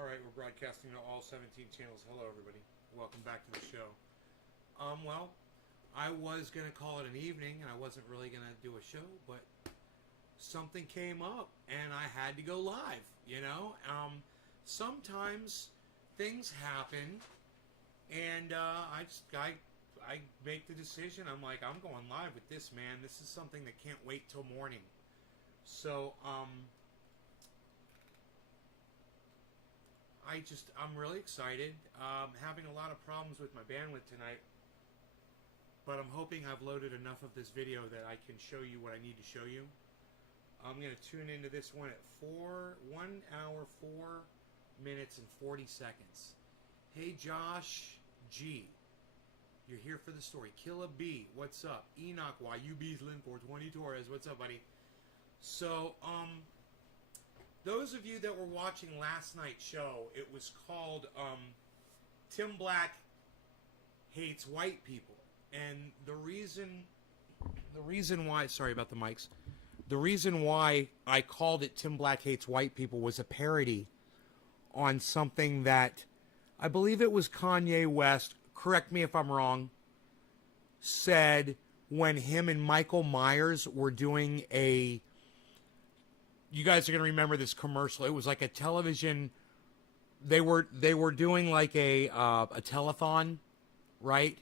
All right, we're broadcasting to all 17 channels. Hello, everybody. Welcome back to the show. Well, I was going to call it an evening, and I wasn't really going to do a show, but something came up, and I had to go live, you know? Sometimes things happen, and I make the decision. I'm like, I'm going live with this, man. This is something that can't wait till morning. So, I'm really excited. Having a lot of problems with my bandwidth tonight, but I'm hoping I've loaded enough of this video that I can show you what I need to show you. I'm going to tune into this one at 1 hour, 4 minutes, and 40 seconds. Hey, Josh G. You're here for the story. Killa B. What's up? Enoch Y. UB's Lin 420 Torres. What's up, buddy? So, those of you that were watching last night's show, it was called Tim Black Hates White People. And the reason why, sorry about the mics, the reason why I called it Tim Black Hates White People was a parody on something that I believe it was Kanye West, correct me if I'm wrong, said when him and Michael Myers were doing a, you guys are going to remember this commercial. It was like a television, they were doing like a telethon, right?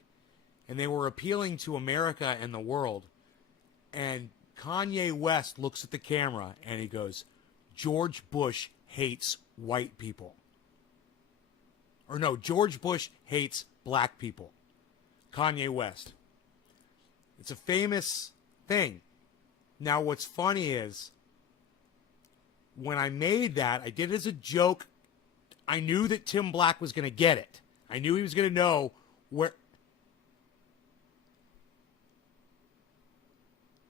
And they were appealing to America and the world. And Kanye West looks at the camera and he goes, George Bush hates white people. Or no, George Bush hates black people. Kanye West. It's a famous thing. Now what's funny is, when I made that, I did it as a joke. I knew that Tim Black was going to get it. I knew he was going to know where...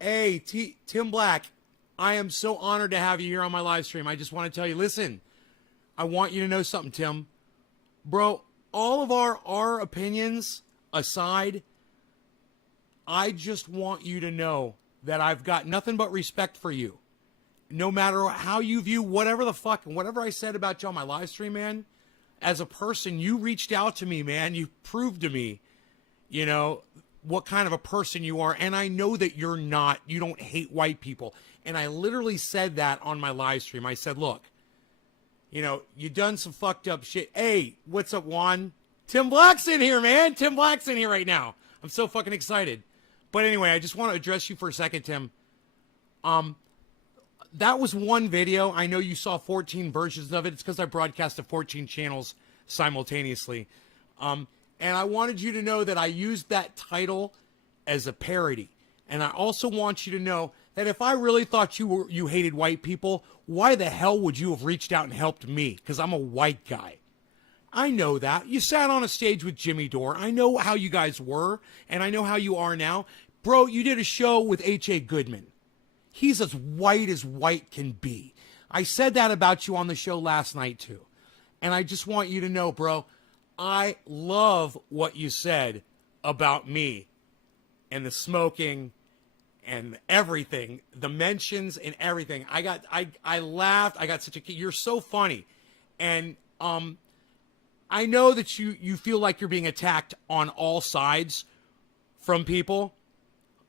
Hey, Tim Black, I am so honored to have you here on my live stream. I just want to tell you, listen, I want you to know something, Tim. Bro, all of our opinions aside, I just want you to know that I've got nothing but respect for you. No matter how you view whatever the fuck, and whatever I said about you on my live stream, man, as a person, you reached out to me, man. You proved to me, you know, what kind of a person you are. And I know that you don't hate white people. And I literally said that on my live stream. I said, look, you know, you done some fucked up shit. Hey, what's up, Juan? Tim Black's in here, man. Tim Black's in here right now. I'm so fucking excited. But anyway, I just want to address you for a second, Tim. That was one video. I know you saw 14 versions of it. It's because I broadcast to 14 channels simultaneously. And I wanted you to know that I used that title as a parody. And I also want you to know that if I really thought you hated white people, why the hell would you have reached out and helped me? Because I'm a white guy. I know that. You sat on a stage with Jimmy Dore. I know how you guys were, and I know how you are now. Bro, you did a show with H.A. Goodman. He's as white can be. I said that about you on the show last night, too. And I just want you to know, bro, I love what you said about me and the smoking and everything, the mentions and everything. I laughed. I got such a, you're so funny. And I know that you feel like you're being attacked on all sides from people.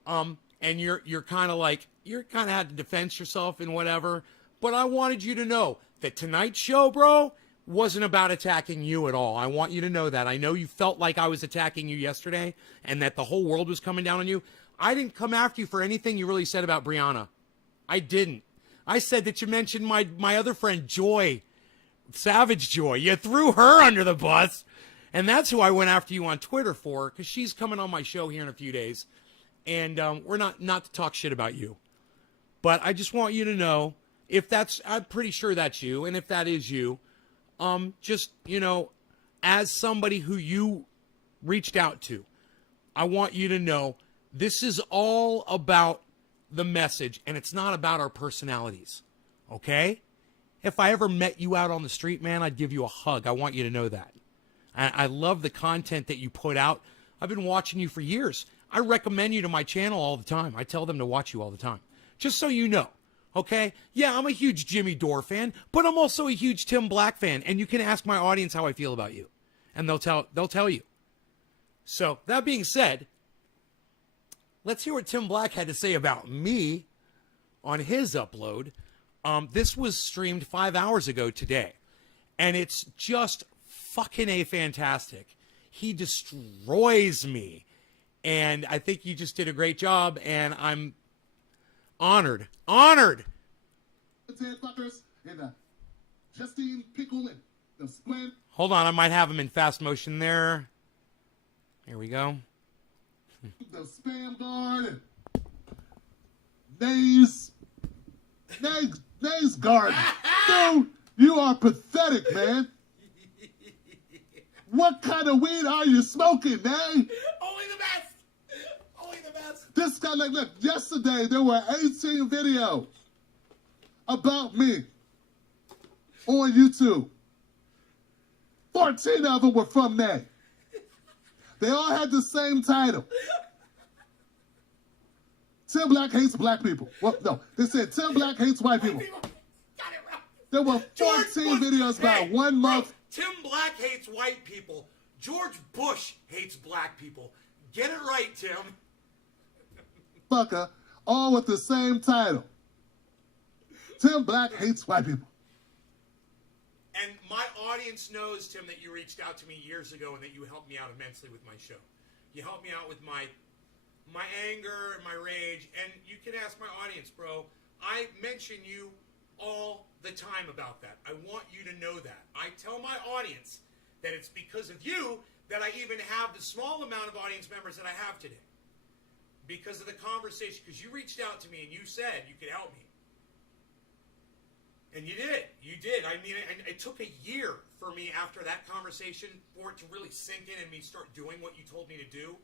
And you're kind of like, you're kind of had to defend yourself and whatever. But I wanted you to know that tonight's show, bro, wasn't about attacking you at all. I want you to know that. I know you felt like I was attacking you yesterday and that the whole world was coming down on you. I didn't come after you for anything you really said about Brianna. I didn't. I said that you mentioned my other friend, Joy, Savage Joy. You threw her under the bus. And that's who I went after you on Twitter for, because she's coming on my show here in a few days. And we're not to talk shit about you. But I just want you to know, if that's, I'm pretty sure that's you, and if that is you, just, you know, as somebody who you reached out to, I want you to know this is all about the message, and it's not about our personalities, okay? If I ever met you out on the street, man, I'd give you a hug. I want you to know that. I love the content that you put out. I've been watching you for years. I recommend you to my channel all the time. I tell them to watch you all the time. Just so you know, Okay? Yeah, I'm a huge Jimmy Dore fan, but I'm also a huge Tim Black fan. And you can ask my audience how I feel about you. And they'll tell you. So, that being said, let's hear what Tim Black had to say about me on his upload. This was streamed 5 hours ago today. And it's just fucking fantastic. He destroys me. And I think you just did a great job. And I'm honored. Honored. Justine Pickle and the Splint. Hold on. I might have him in fast motion there. Here we go. The Spam Guard and Nays Garden. Dude, you are pathetic, man. What kind of weed are you smoking, man? Only the best. Only the best. This guy, like, look, yesterday there were 18 videos about me on YouTube. 14 of them were from Nay. They all had the same title. Tim Black hates black people. Well, no, they said Tim Black hates white people. Got it wrong. There were 14 videos about 1 month. Bro, Tim Black hates white people. George Bush hates black people. Get it right, Tim. Fucker, all with the same title. Tim Black hates white people. And my audience knows, Tim, that you reached out to me years ago and that you helped me out immensely with my show. You helped me out with my anger and my rage. And you can ask my audience, bro. I mention you all the time about that. I want you to know that. I tell my audience that it's because of you that I even have the small amount of audience members that I have today. Because of the conversation. Because you reached out to me and you said you could help me. And you did. You did. I mean, it took a year for me after that conversation for it to really sink in and me start doing what you told me to do.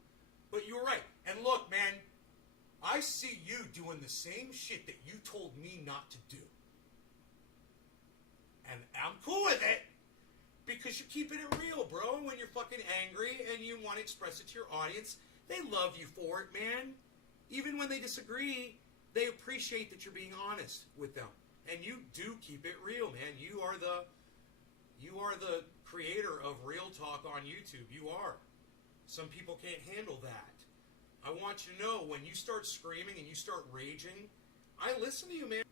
But you were right. And look, man, I see you doing the same shit that you told me not to do. And I'm cool with it because you're keeping it real, bro. And when you're fucking angry and you want to express it to your audience, they love you for it, man. Even when they disagree, they appreciate that you're being honest with them. And you do keep it real, man. You are the creator of Real Talk on YouTube. You are. Some people can't handle that. I want you to know when you start screaming and you start raging, I listen to you, man.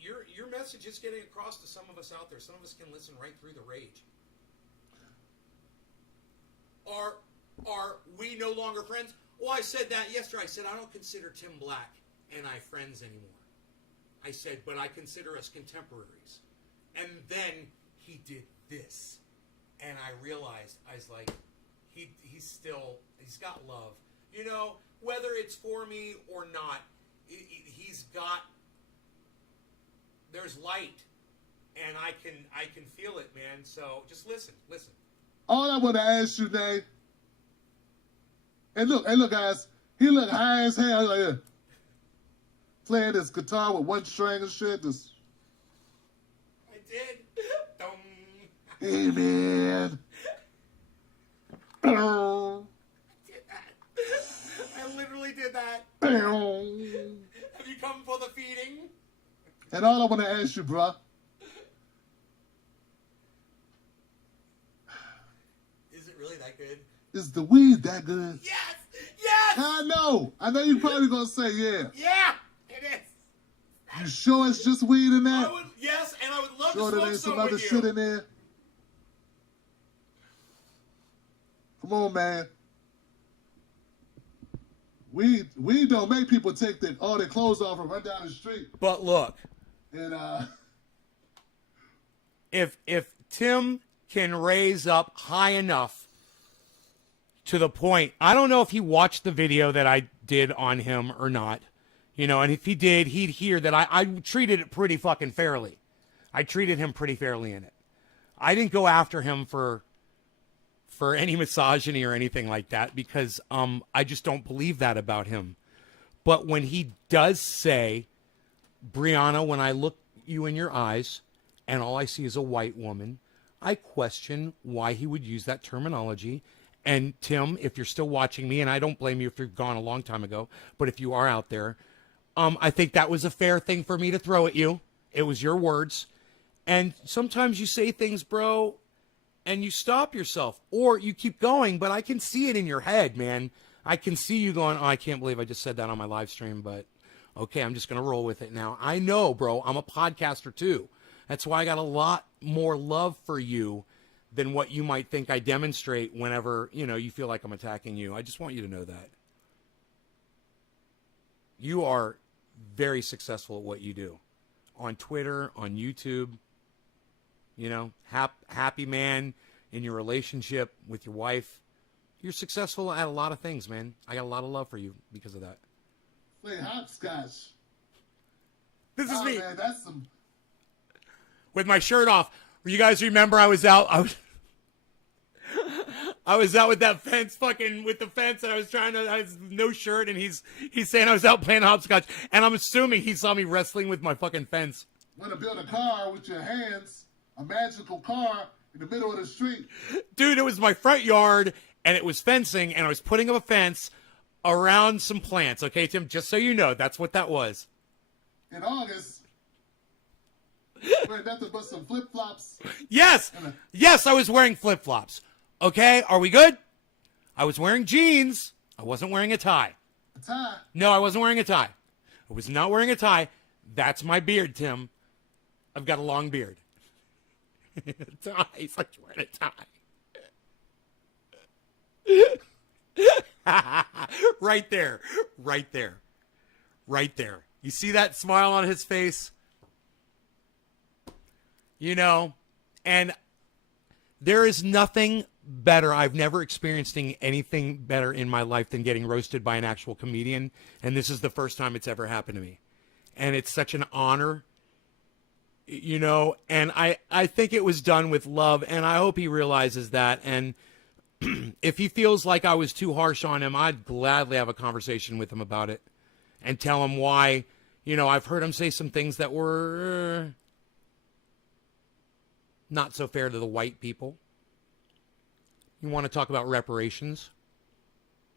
Your message is getting across to some of us out there. Some of us can listen right through the rage. Are we no longer friends? Well, I said that yesterday. I said I don't consider Tim Black and I friends anymore. I said, but I consider us contemporaries. And then he did this. And I realized, I was like, he's got love. You know, whether it's for me or not, there's light. And I can feel it, man. So just listen. All I want to ask you, Nate, and look, guys, he look high as hell, like, playing his guitar with one string and shit. Just, I did. Hey, man. I did that. I literally did that. Have you come for the feeding? And all I want to ask you, bruh. Is it really that good? Is the weed that good? Yes! Yes! I know you're probably going to say yeah. Yeah! It is. You sure it's just weed in there? Yes, and I would love Sure to there smoke ain't some some other with shit you. in there? Come on, man. Weed don't make people take all their clothes off and run down the street. But look, And if Tim can raise up high enough to the point, I don't know if he watched the video that I did on him or not, you know, and if he did, he'd hear that I treated it pretty fucking fairly. I treated him pretty fairly in it. I didn't go after him for any misogyny or anything like that because I just don't believe that about him. But when he does say, Brianna, when I look you in your eyes and all I see is a white woman, I question why he would use that terminology. And Tim, if you're still watching me, and I don't blame you if you've gone a long time ago, but if you are out there, I think that was a fair thing for me to throw at you. It was your words. And sometimes you say things, bro, and you stop yourself or you keep going, but I can see it in your head, man. I can see you going, oh, I can't believe I just said that on my live stream, but okay, I'm just going to roll with it now. I know, bro, I'm a podcaster too. That's why I got a lot more love for you than what you might think I demonstrate whenever, you feel like I'm attacking you. I just want you to know that. You are very successful at what you do. On Twitter, on YouTube, happy man in your relationship with your wife. You're successful at a lot of things, man. I got a lot of love for you because of that. Play hopscotch. This is me. Man, that's some... With my shirt off. You guys remember I was out? I was out with that fence, fucking with the fence, and I was no shirt, and he's saying I was out playing hopscotch, and I'm assuming he saw me wrestling with my fucking fence. Want to build a car with your hands, a magical car in the middle of the street. Dude, it was my front yard, and it was fencing, and I was putting up a fence around some plants. Okay, Tim, just so you know, that's what that was. In August, wearing nothing but some flip-flops. Yes, yes, I was wearing flip-flops. Okay, are we good? I was wearing jeans. I wasn't wearing a tie. A tie? No, I wasn't wearing a tie. I was not wearing a tie. That's my beard, Tim. I've got a long beard. Tie. He's like wearing a tie. Right there. Right there. Right there. You see that smile on his face? And there is nothing better. I've never experienced anything better in my life than getting roasted by an actual comedian. And this is the first time it's ever happened to me. And it's such an honor, and I think it was done with love. And I hope he realizes that. And if he feels like I was too harsh on him, I'd gladly have a conversation with him about it and tell him why, I've heard him say some things that were not so fair to the white people. You want to talk about reparations?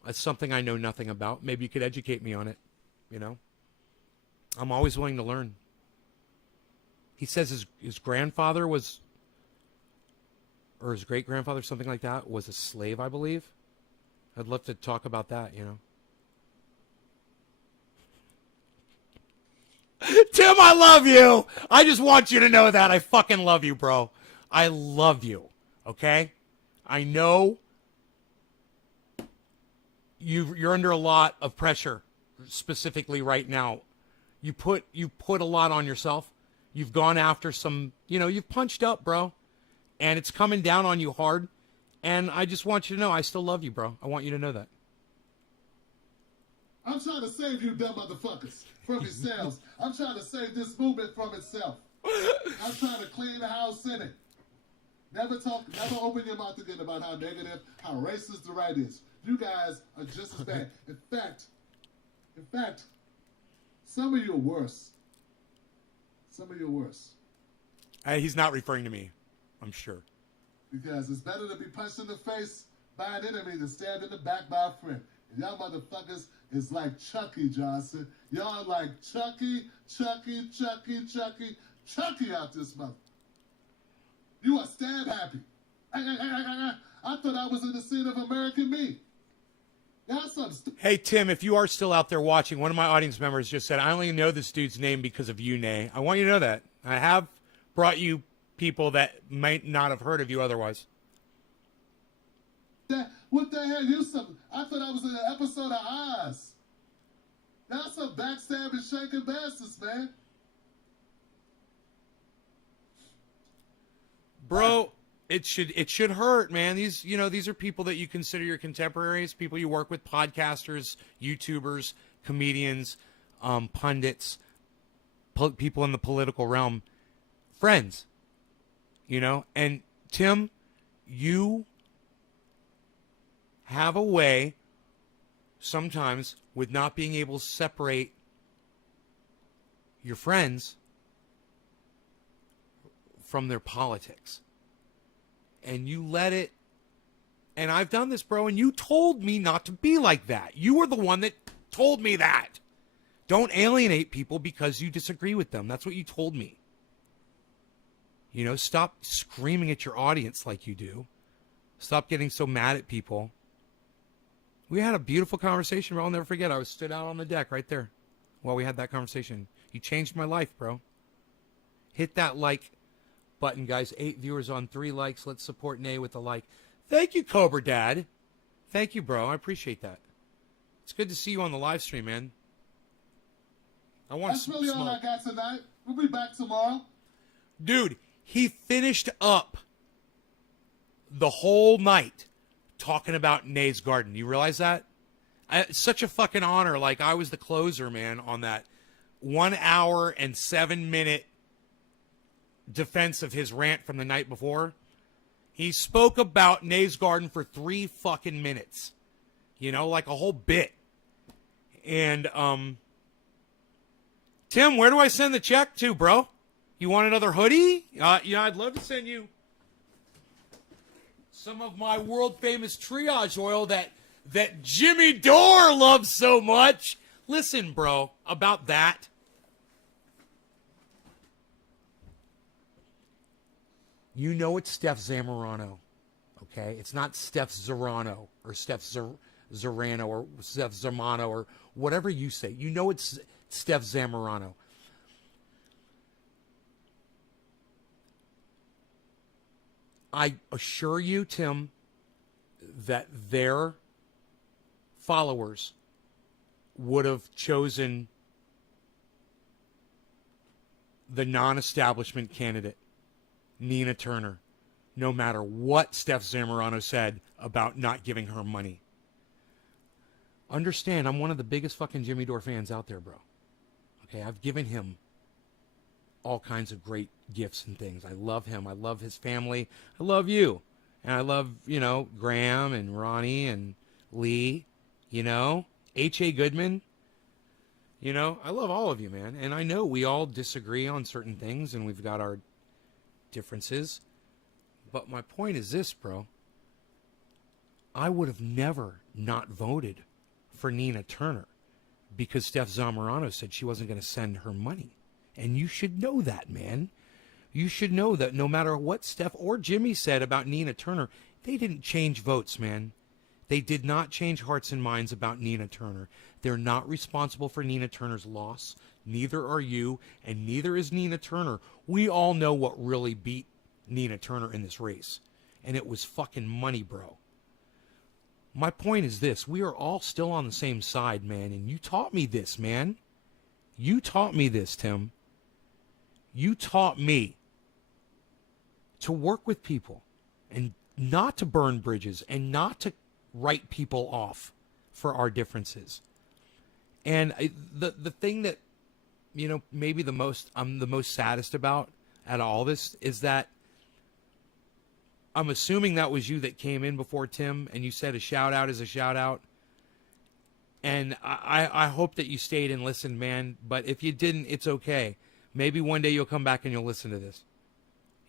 That's something I know nothing about. Maybe you could educate me on it, I'm always willing to learn. He says his grandfather was, or his great-grandfather, something like that, was a slave, I believe. I'd love to talk about that, Tim, I love you. I just want you to know that. I fucking love you, bro. I love you, okay? I know you're under a lot of pressure, specifically right now. You put a lot on yourself. You've gone after some, you've punched up, bro. And it's coming down on you hard. And I just want you to know I still love you, bro. I want you to know that. I'm trying to save you dumb motherfuckers from yourselves. I'm trying to save this movement from itself. I'm trying to clean the house in it. Never open your mouth again about how negative, how racist the right is. You guys are just as bad. In fact, some of you are worse. Some of you are worse. He's not referring to me, I'm sure. Because it's better to be punched in the face by an enemy than stabbed in the back by a friend. And y'all motherfuckers is like Chucky, Johnson. Y'all like Chucky out this mother. You are stab happy. I thought I was in the scene of American Me. That's something. Hey, Tim, if you are still out there watching, one of my audience members just said, I only know this dude's name because of you, Nay. I want you to know that. I have brought you people that might not have heard of you otherwise. What the hell? I thought I was in an episode of Oz. That's some backstabbing, shaking bastards, man. Bro, it should hurt, man. These are people that you consider your contemporaries, people you work with, podcasters, YouTubers, comedians, pundits, people in the political realm, friends, and Tim, you have a way sometimes with not being able to separate your friends from their politics. And you let it, and I've done this, bro, and you told me not to be like that. You were the one that told me that. Don't alienate people because you disagree with them. That's what you told me. You know, stop screaming at your audience like you do. Stop getting so mad at people. We had a beautiful conversation, bro. I'll never forget. I was stood out on the deck right there while we had that conversation. You changed my life, bro. Hit that like button, guys. 8 viewers on 3 likes. Let's support Nay with a like. Thank you, Cobra Dad. Thank you, bro. I appreciate that. It's good to see you on the live stream, man. I want That's to really all I got tonight. We'll be back tomorrow. Dude, he finished up the whole night talking about Nay's Garden. You realize that? It's such a fucking honor. Like, I was the closer, man, on that 1 hour and 7 minute defense of his rant from the night before. He spoke about Nay's Garden for 3 fucking minutes. You know, like a whole bit. And, Tim, where do I send the check to, bro? You want another hoodie? Yeah, I'd love to send you some of my world-famous triage oil that Jimmy Dore loves so much. Listen, bro, about that. You know it's Steph Zamorano, okay? It's not Steph Zerano or Steph Zerano or Steph Zermano or whatever you say. You know it's Steph Zamorano. I assure you, Tim, that their followers would have chosen the non-establishment candidate, Nina Turner, no matter what Steph Zamorano said about not giving her money. Understand, I'm one of the biggest fucking Jimmy Dore fans out there, bro. Okay, I've given him all kinds of great gifts and things. I love him. I love his family. I love you. And I love, you know, Graham and Ronnie and Lee, you know, H.A. Goodman. You know, I love all of you, man. And I know we all disagree on certain things and we've got our differences. But my point is this, bro. I would have never not voted for Nina Turner because Steph Zamorano said she wasn't going to send her money. And you should know that, man. You should know that no matter what Steph or Jimmy said about Nina Turner, they didn't change votes, man. They did not change hearts and minds about Nina Turner. They're not responsible for Nina Turner's loss. Neither are you, and neither is Nina Turner. We all know what really beat Nina Turner in this race. And it was fucking money, bro. My point is this. We are all still on the same side, man. And you taught me this, man. You taught me this, Tim. You taught me to work with people and not to burn bridges and not to write people off for our differences. And the thing that, you know, maybe I'm the most saddest about out of all this is that I'm assuming that was you that came in before Tim and you said a shout out is a shout out. And I hope that you stayed and listened, man. But if you didn't, it's okay. Maybe one day you'll come back and you'll listen to this.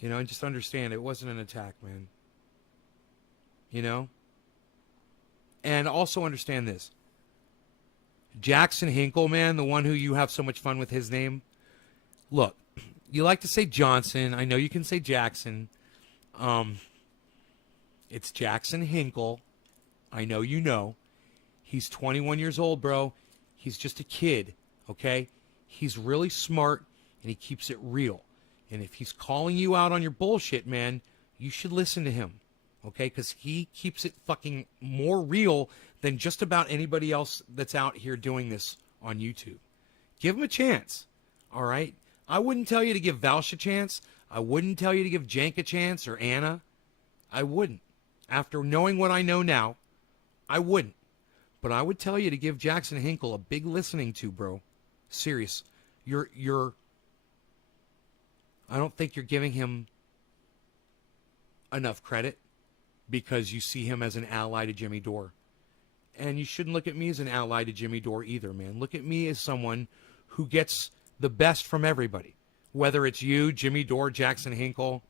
You know, and just understand it wasn't an attack, man. You know? And also understand this. Jackson Hinkle, man, the one who you have so much fun with his name. Look, you like to say Johnson. I know you can say Jackson. It's Jackson Hinkle. I know you know. He's 21 years old, bro. He's just a kid, okay? He's really smart, and he keeps it real. And if he's calling you out on your bullshit, man, you should listen to him, okay? Because he keeps it fucking more real than just about anybody else that's out here doing this on YouTube. Give him a chance, all right? I wouldn't tell you to give Valsh a chance. I wouldn't tell you to give Jank a chance or Anna. I wouldn't. After knowing what I know now, I wouldn't. But I would tell you to give Jackson Hinkle a big listening to, bro. Serious. I don't think you're giving him enough credit because you see him as an ally to Jimmy Dore. And you shouldn't look at me as an ally to Jimmy Dore either, man. Look at me as someone who gets the best from everybody. Whether it's you, Jimmy Dore, Jackson Hinkle,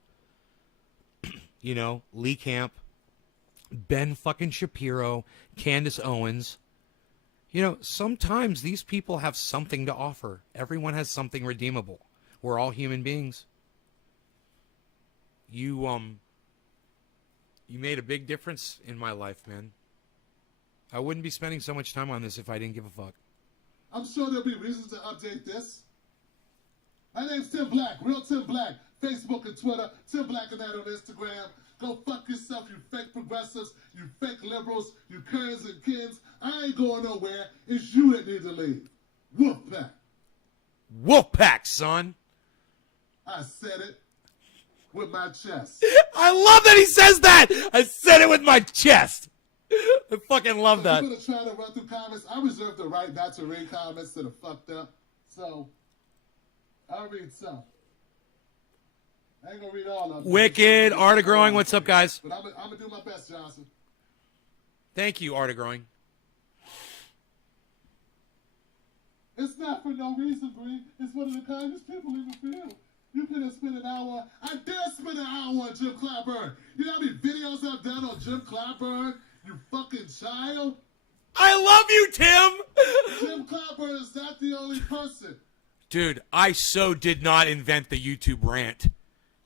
you know, Lee Camp, Ben fucking Shapiro, Candace Owens, You know, sometimes these people have something to offer. Everyone has something redeemable. We're all human beings. You made a big difference in my life, man. I wouldn't be spending so much time on this if I didn't give a fuck. I'm sure there'll be reasons to update this. My name's Tim Black, real Tim Black. Facebook and Twitter, Tim Black and that on Instagram. Go fuck yourself, you fake progressives, you fake liberals, you Kerns and Kins. I ain't going nowhere. It's you that need to leave. Wolfpack. Wolfpack, son. I said it with my chest. I love that he says that. I said it with my chest. I fucking love that. I'm going to try to run through comments. I reserve the right not to read comments that are fucked up. So, I'll read some. I ain't going to read all of them. Wicked, Art of Growing. What's up, guys? But I'm going to do my best, Johnson. Thank you, Art of Growing. It's not for no reason, Green. It's one of the kindest people in the field. You could have spent an hour. I did spend an hour on Jim Clyburn. You know how many videos I've done on Jim Clyburn? You fucking child. I love you, Tim. Jim Clyburn is not the only person. Dude, I so did not invent the YouTube rant.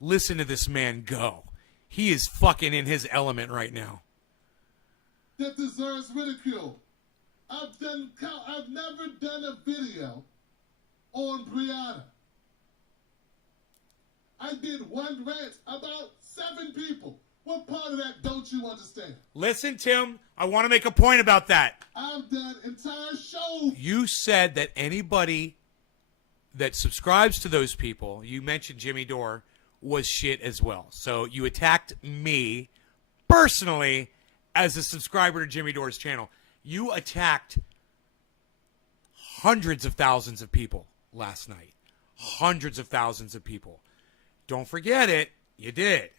Listen to this man go. He is fucking in his element right now. That deserves ridicule. I've never done a video on Brianna. I did one rant about 7 people. What part of that don't you understand? Listen, Tim, I want to make a point about that. I've done entire shows. You said that anybody that subscribes to those people, you mentioned Jimmy Dore, was shit as well. So you attacked me personally as a subscriber to Jimmy Dore's channel. You attacked hundreds of thousands of people last night. Hundreds of thousands of people. Don't forget it. You did.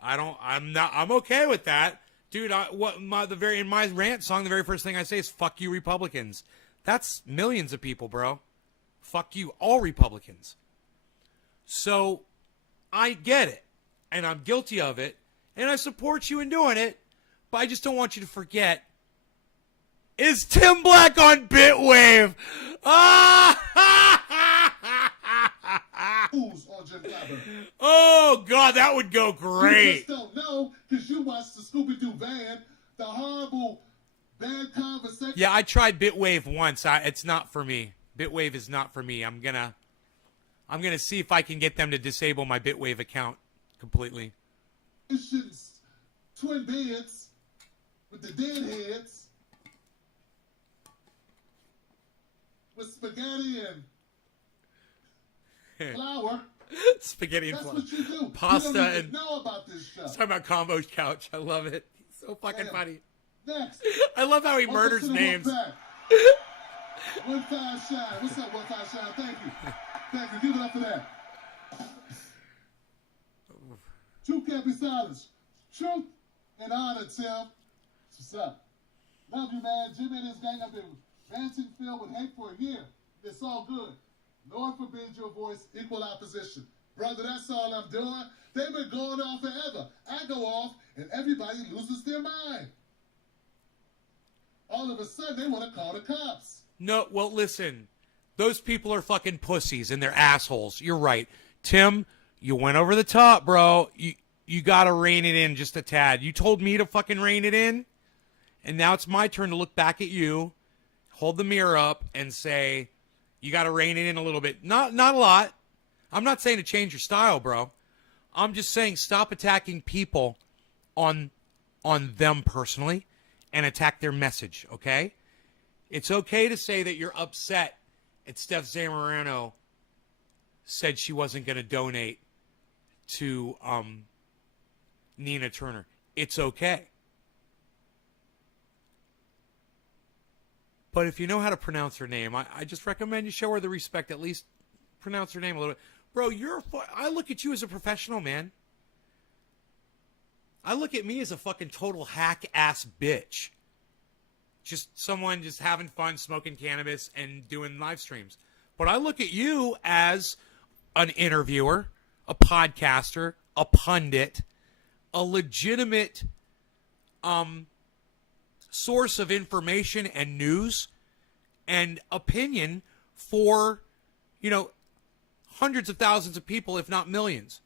I'm okay with that. Dude, in my rant song, the very first thing I say is fuck you Republicans. That's millions of people, bro. Fuck you, all Republicans. So I get it, and I'm guilty of it, and I support you in doing it, but I just don't want you to forget, is Tim Black on Bitwave? Who's on Jim Clyburn? Oh, God, that would go You great. just don't know because you watched the Scooby-Doo van, the horrible bad conversation. Yeah, I tried Bitwave once. It's not for me. Bitwave is not for me. I'm gonna see if I can get them to disable my Bitwave account completely. Twin beds with the deadheads with spaghetti and flour. Spaghetti and That's flour. what you do. Pasta you don't even and know about this show. talking about Combo Couch. I love it. It's so fucking Damn. funny. Next. I love how he Welcome murders to the names. Wolfpack. 1-5 Shine. What's up, 1-5 Shine? Thank you. Thank you. Give it up for that. Truth can't be silenced. Truth and honor, Tim. What's up? Love you, man. Jimmy and his gang have been ranting filled with hate for a year. It's all good. Lord forbid your voice, equal opposition. Brother, that's all I'm doing. They've been going on forever. I go off, and everybody loses their mind. All of a sudden, they want to call the cops. No, well, listen. Those people are fucking pussies and they're assholes. You're right. Tim, you went over the top, bro. You got to rein it in just a tad. You told me to fucking rein it in, and now it's my turn to look back at you, hold the mirror up, and say, you got to rein it in a little bit. Not a lot. I'm not saying to change your style, bro. I'm just saying stop attacking people on them personally and attack their message, okay? It's okay to say that you're upset at Steph Zamorano said she wasn't going to donate to Nina Turner. It's okay. But if you know how to pronounce her name, I just recommend you show her the respect. At least pronounce her name a little bit. Bro, I look at you as a professional, man. I look at me as a fucking total hack-ass bitch. Just someone just having fun, smoking cannabis, and doing live streams. But I look at you as an interviewer, a podcaster, a pundit, a legitimate source of information and news and opinion for, hundreds of thousands of people, if not millions.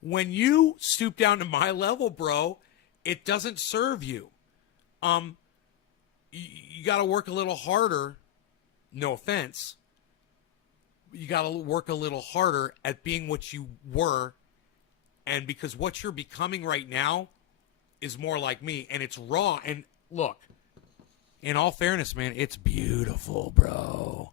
When you stoop down to my level, bro, it doesn't serve you. You got to work a little harder. No offense. You got to work a little harder at being what you were. And because what you're becoming right now is more like me. And it's raw. And look, in all fairness, man, it's beautiful, bro.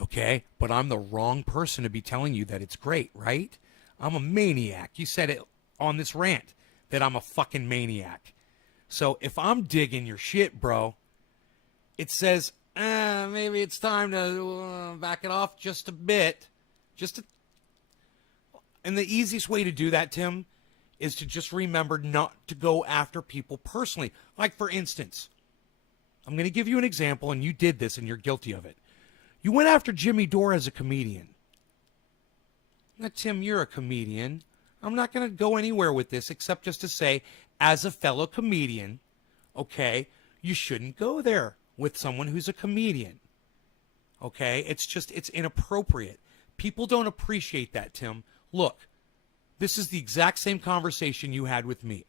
Okay? But I'm the wrong person to be telling you that it's great, right? I'm a maniac. You said it on this rant that I'm a fucking maniac. So if I'm digging your shit, bro, it says, maybe it's time to back it off just a bit. And the easiest way to do that, Tim, is to just remember not to go after people personally. Like, for instance, I'm going to give you an example, and you did this, and you're guilty of it. You went after Jimmy Dore as a comedian. Now, Tim, you're a comedian. I'm not going to go anywhere with this except just to say, as a fellow comedian, okay, you shouldn't go there with someone who's a comedian. Okay? It's inappropriate. People don't appreciate that, Tim. Look, this is the exact same conversation you had with me.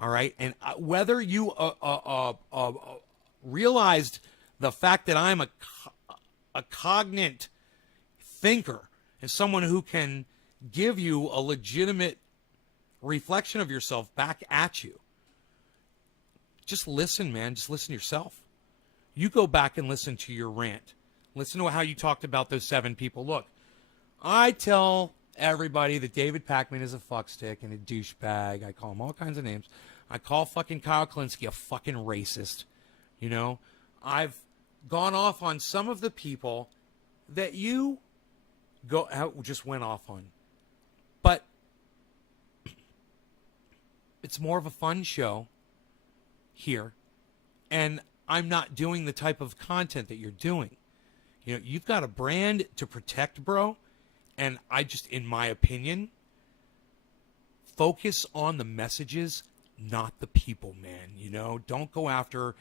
All right? And whether you realized the fact that I'm a cognate thinker and someone who can give you a legitimate reflection of yourself back at you. Just listen, man. Just listen to yourself. You go back and listen to your rant. Listen to how you talked about those 7 people. Look, I tell everybody that David Pakman is a fuckstick and a douchebag. I call him all kinds of names. I call fucking Kyle Klinsky a fucking racist. I've gone off on some of the people that you just went off on. But it's more of a fun show here. And I'm not doing the type of content that you're doing. You've got a brand to protect, bro. And I just, in my opinion, focus on the messages, not the people, man. Don't go after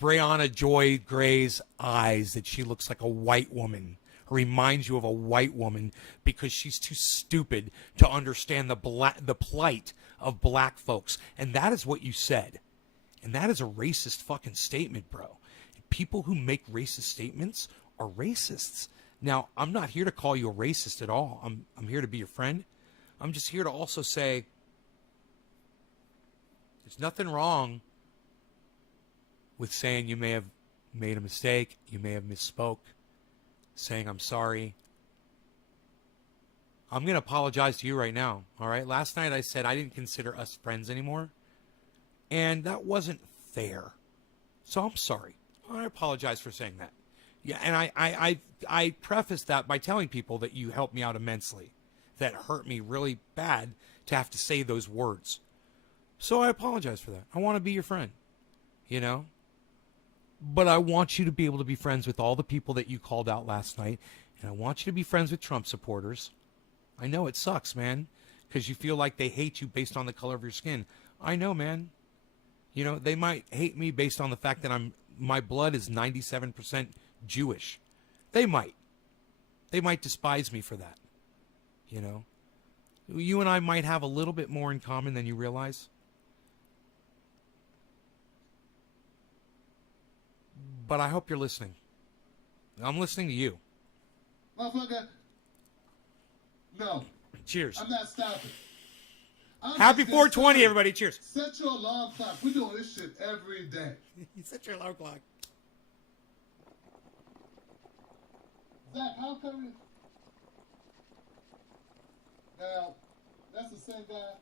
Brianna Joy Gray's eyes that she looks like a white woman. Reminds you of a white woman because she's too stupid to understand the plight of black folks. And that is what you said. And that is a racist fucking statement, bro. People who make racist statements are racists. Now, I'm not here to call you a racist at all. I'm here to be your friend. I'm just here to also say there's nothing wrong with saying you may have made a mistake, you may have misspoke, saying I'm sorry. I'm going to apologize to you right now, all right? Last night I said I didn't consider us friends anymore, and that wasn't fair. So I'm sorry. I apologize for saying that. Yeah, and I prefaced that by telling people that you helped me out immensely. That hurt me really bad to have to say those words. So I apologize for that. I want to be your friend, But I want you to be able to be friends with all the people that you called out last night. And I want you to be friends with Trump supporters. I know it sucks, man, because you feel like they hate you based on the color of your skin. I know, man. They might hate me based on the fact that my blood is 97% Jewish. They might. They might despise me for that. You and I might have a little bit more in common than you realize. But I hope you're listening. I'm listening to you. Motherfucker. No. Cheers. I'm not stopping. Happy 420, everybody. Cheers. Set your alarm clock. We're doing this shit every day. You set your alarm clock. Zach, how come you... Now, that's the same guy.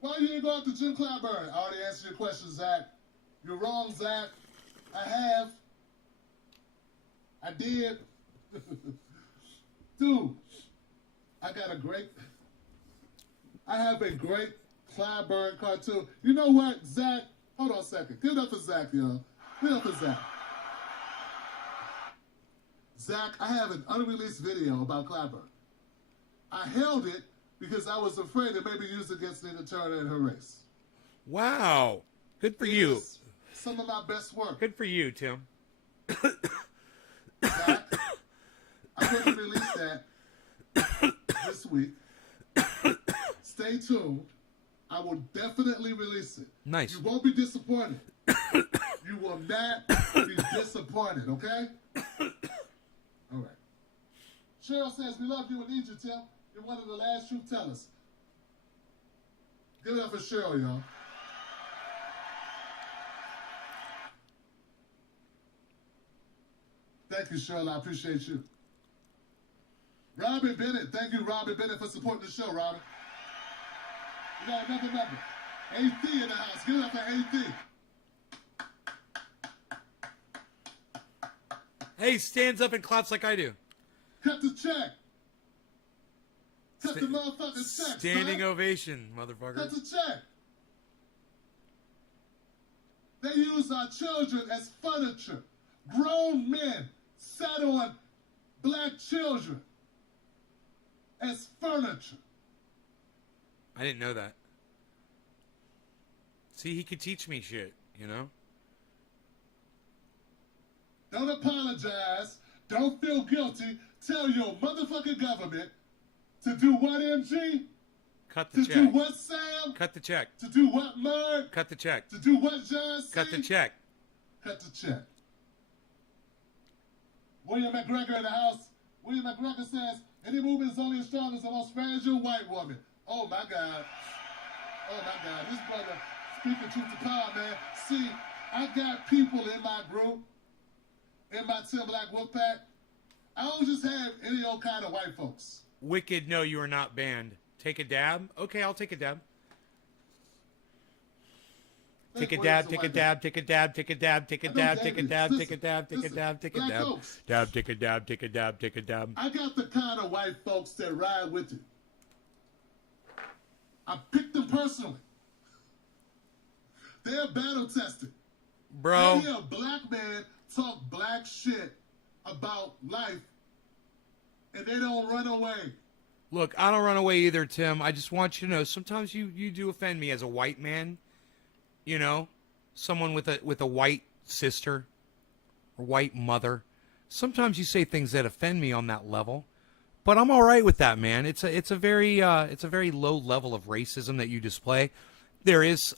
Why you didn't go after Jim Clyburn? I already answered your question, Zach. You're wrong, Zach. I have. I did. Dude, I have a great Clyburn cartoon. You know what, Zach? Hold on a second. Give it up for Zach, y'all. Give it up for Zach. Zach, I have an unreleased video about Clyburn. I held it because I was afraid it may be used against Nina Turner and her race. Wow. Good for you. some of my best work. Good for you, Tim. Zach, I'm going to release that this week. Stay tuned. I will definitely release it. Nice. You won't be disappointed. You will not be disappointed, okay? All right. Cheryl says, we love you and need you, Tim. You're one of the last truth tellers. Give it up for Cheryl, y'all. Thank you, Cheryl. I appreciate you. Robin Bennett. Thank you, Robin Bennett, for supporting the show, Robin. We got another member. AT in the house. Give it up for AT. Hey, stands up and claps like I do. Cut the check. Cut the motherfucking check, Standing son. ovation, motherfucker. Cut the check. They use our children as furniture. Grown men sat on black children as furniture. I didn't know that. See, he could teach me shit, you know? Don't apologize. Don't feel guilty. Tell your motherfucking government to do what, MG? Cut the To check. do what, Sam? Cut the check. To do what, Mark? Cut the check. To do what, John C? Cut the check. Cut the check. William McGregor in the house. William McGregor says, any movement is only as strong as the most fragile white woman. Oh, my God. Oh, my God. This brother speaking truth to power, man. See, I got people in my group, in my Tim Black Wolfpack. I don't just have any old kind of white folks. Wicked, no, you are not banned. Take a dab? Okay, I'll take a dab. Take a dab, take a dab, take a dab, take a dab, take a dab, take a dab, take a dab, take a dab, take a dab. Dab, take a dab, take a dab, take a dab. I got the kind of white folks that ride with you. I picked them personally. They're battle tested. Bro. I hear a black man talk black shit about life, and they don't run away. Look, I don't run away either, Tim. I just want you to know, sometimes you do offend me as a white man. You know, someone with a white sister or white mother. Sometimes you say things that offend me on that level, but I'm all right with that, man. It's a very low level of racism that you display. There is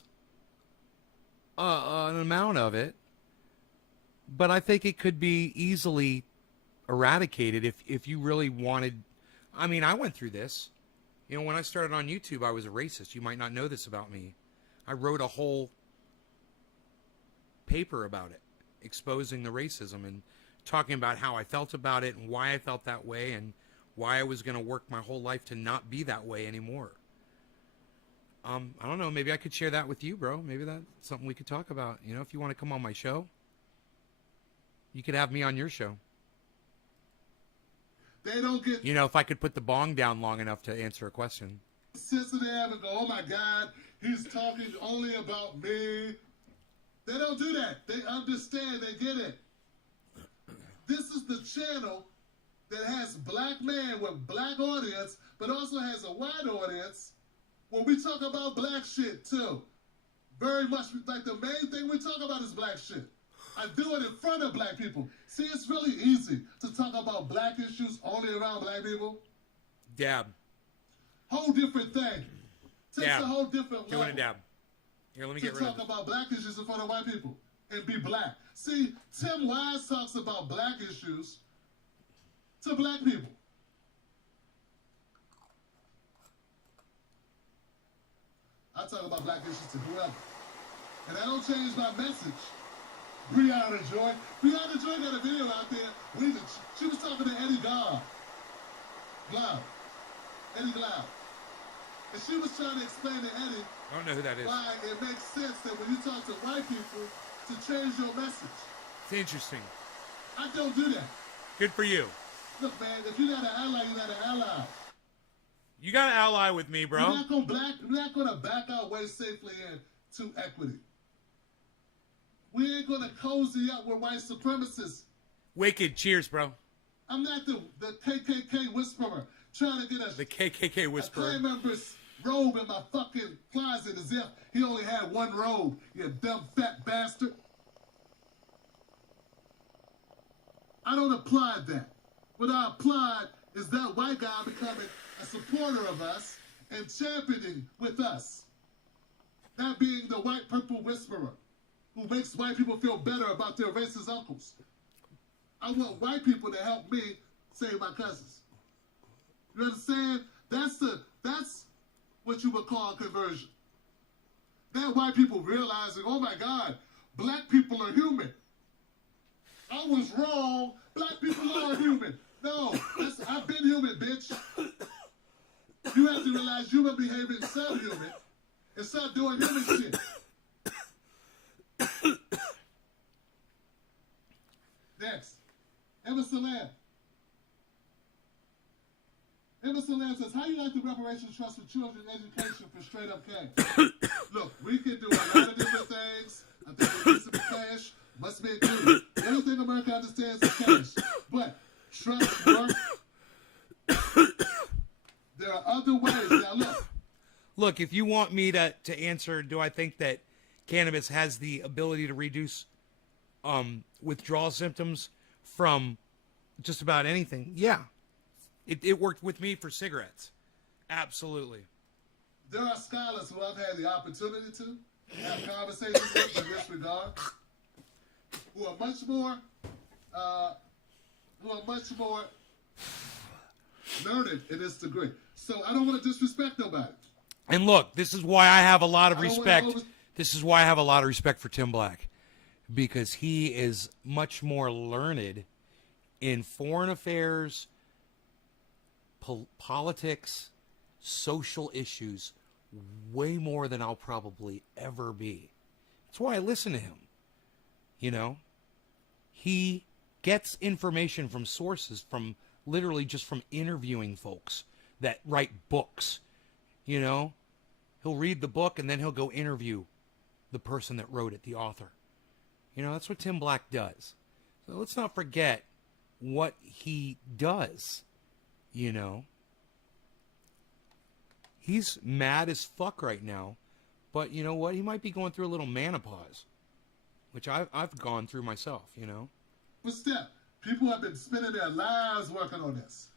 an amount of it, but I think it could be easily eradicated if you really wanted. I mean, I went through this. You know, when I started on YouTube, I was a racist. You might not know this about me. I wrote a whole paper about it, exposing the racism and talking about how I felt about it and why I felt that way and why I was going to work my whole life to not be that way anymore. I don't know. Maybe I could share that with you, bro. Maybe that's something we could talk about. You know, if you want to come on my show, you could have me on your show. They don't get You know, if I could put the bong down long enough to answer a question. sensitive and go, oh my God, he's talking only about me. They don't do that. They understand. They get it. This is the channel that has black man with black audience, but also has a white audience when we talk about black shit too. Very much like the main thing we talk about is black shit. I do it in front of black people. See, it's really easy to talk about black issues only around black people. Dab. Whole different thing. Takes Dab. a whole different Doing level a dab. Here, let me to get rid of talk this. about black issues in front of white people and be black. See, Tim Wise talks about black issues to black people. I talk about black issues to whoever. And I don't change my message. Brianna Joy. Brianna Joy got a video out there. She was talking to Eddie Glaude. Eddie Glaude. And she was trying to explain to Eddie I don't know who that is. why it makes sense that when you talk to white people to change your message. It's interesting. I don't do that. Good for you. Look, man, if you're not an ally, you're not an ally. You got an ally with me, bro. We're not gonna back our way safely into equity. We ain't gonna cozy up with white supremacists. Wicked. Cheers, bro. I'm not the KKK whisperer trying to get The KKK a whisperer. Klan member's robe in my fucking closet as if he only had one robe, you dumb fat bastard. I don't apply that. What I applied is that white guy becoming a supporter of us and championing with us. That being the white purple whisperer who makes white people feel better about their racist uncles. I want white people to help me save my cousins. You understand? That's what you would call conversion. Then white people realizing, oh my God, black people are human. I was wrong. Black people are human. No, I've been human, bitch. You have to realize you've been behaving subhuman and stop doing human shit. Next, Emma Salam. Emma Salam says, how you like the reparations trust for children education for straight up cash? Look, we can do a lot of different things. I think we need some cash. Must be included. The only thing America understands is cash. But trust work. There are other ways. Now look. Look, if you want me to answer, do I think that cannabis has the ability to reduce withdrawal symptoms from just about anything? Yeah. It worked with me for cigarettes. Absolutely. There are scholars who I've had the opportunity to have conversations with in this regard, who are much more learned in this degree. So I don't want to disrespect nobody. And look, this is why I have a lot of respect. This is why I have a lot of respect for Tim Black, because he is much more learned in foreign affairs, politics, social issues, way more than I'll probably ever be. That's why I listen to him. You know, he gets information from sources, from literally just from interviewing folks that write books. You know, he'll read the book and then he'll go interview the person that wrote it, the author. You know, that's what Tim Black does. So let's not forget what he does. You know, he's mad as fuck right now, but you know what? He might be going through a little menopause, which I've gone through myself, you know. Step. People have been spending their lives working on this.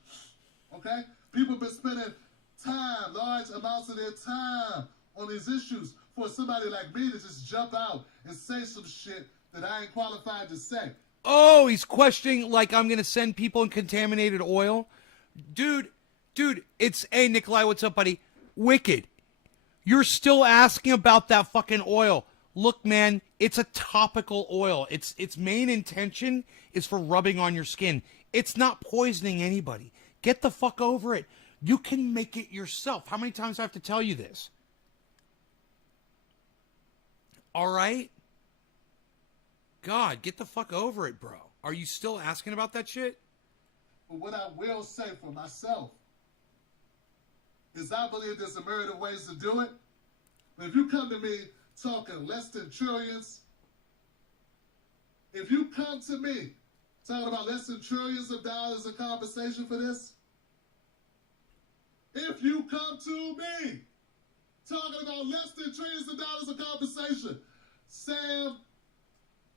Okay? People have been spending time, large amounts of their time on these issues for somebody like me to just jump out and say some shit that I ain't qualified to say. Oh, he's questioning like I'm going to send people in contaminated oil. Dude, it's, hey, Nikolai, what's up, buddy? Wicked. You're still asking about that fucking oil. Look, man, it's a topical oil. Its main intention is for rubbing on your skin. It's not poisoning anybody. Get the fuck over it. You can make it yourself. How many times do I have to tell you this? All right? God, get the fuck over it, bro. Are you still asking about that shit? But what I will say for myself is I believe there's a myriad of ways to do it. But if you come to me talking less than trillions, if you come to me talking about less than trillions of dollars in compensation for this, if you come to me talking about less than trillions of dollars of compensation, Sam,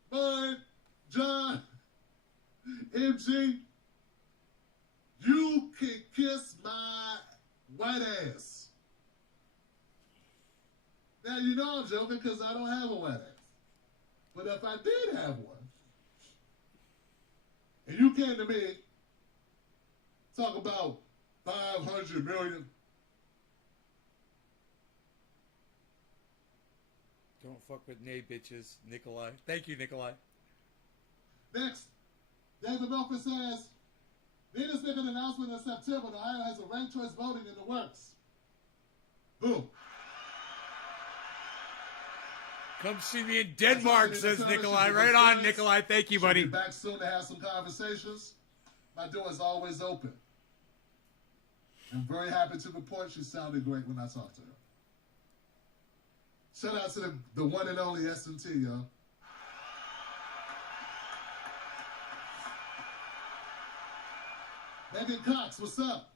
Bud, John, MG, you can kiss my white ass. Now, you know I'm joking because I don't have a white ass. But if I did have one, and you came to me, talk about 500 million. Don't fuck with nay bitches, Nikolai. Thank you, Nikolai. Next, David Milford says, leaders make an announcement in September that Ohio has a ranked choice voting in the works. Boom. Come see me in Denmark, says Nikolai. Right on, Nikolai. Thank you, buddy. She'll be back soon to have some conversations. My door is always open. I'm very happy to report she sounded great when I talked to her. Shout out to the one and only S&T, y'all. Megan Cox, what's up?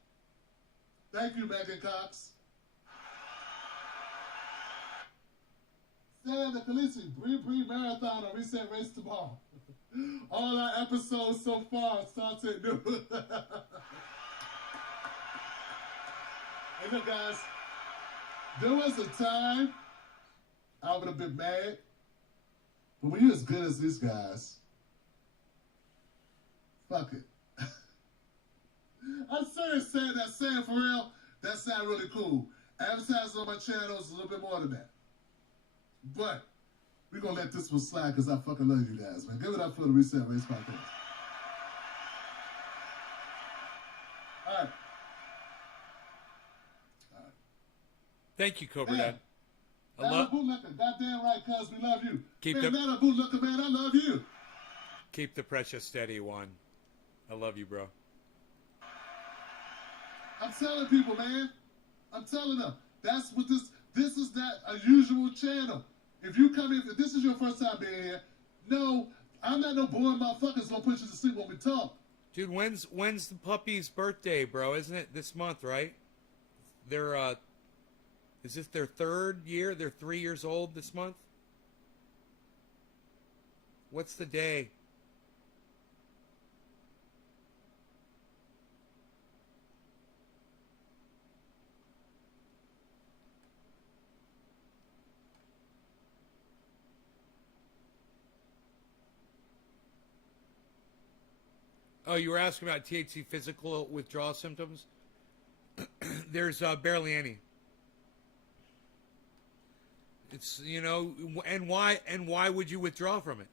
Thank you, Megan Cox. Sam the Khaleesi, Bree marathon or reset race tomorrow. All our episodes so far started new. Hey, look, guys. There was a time I would have been mad, but when you're as good as these guys, fuck it. I'm serious saying that, saying for real, that sound really cool. Advertising on my channel is a little bit more than that. But we're going to let this one slide because I fucking love you guys, man. Give it up for the Reset Race Podcast. All right. Thank you, Cobra Yeah. Dad. I Not love. a bootlicker. Goddamn right, cuz we love you. Keep man, the- not a bootlicker, man. I love you. Keep the pressure steady, Juan. I love you, bro. I'm telling people, man. I'm telling them. That's what this is not a usual channel. If you come in, if this is your first time being here, no, I'm not no boring motherfuckers gonna put you to sleep when we talk. Dude, when's the puppy's birthday, bro? Isn't it this month, right? They're is this their third year? They're 3 years old this month? What's the day? Oh, you were asking about THC physical withdrawal symptoms? There's barely any. It's, you know, and why would you withdraw from it?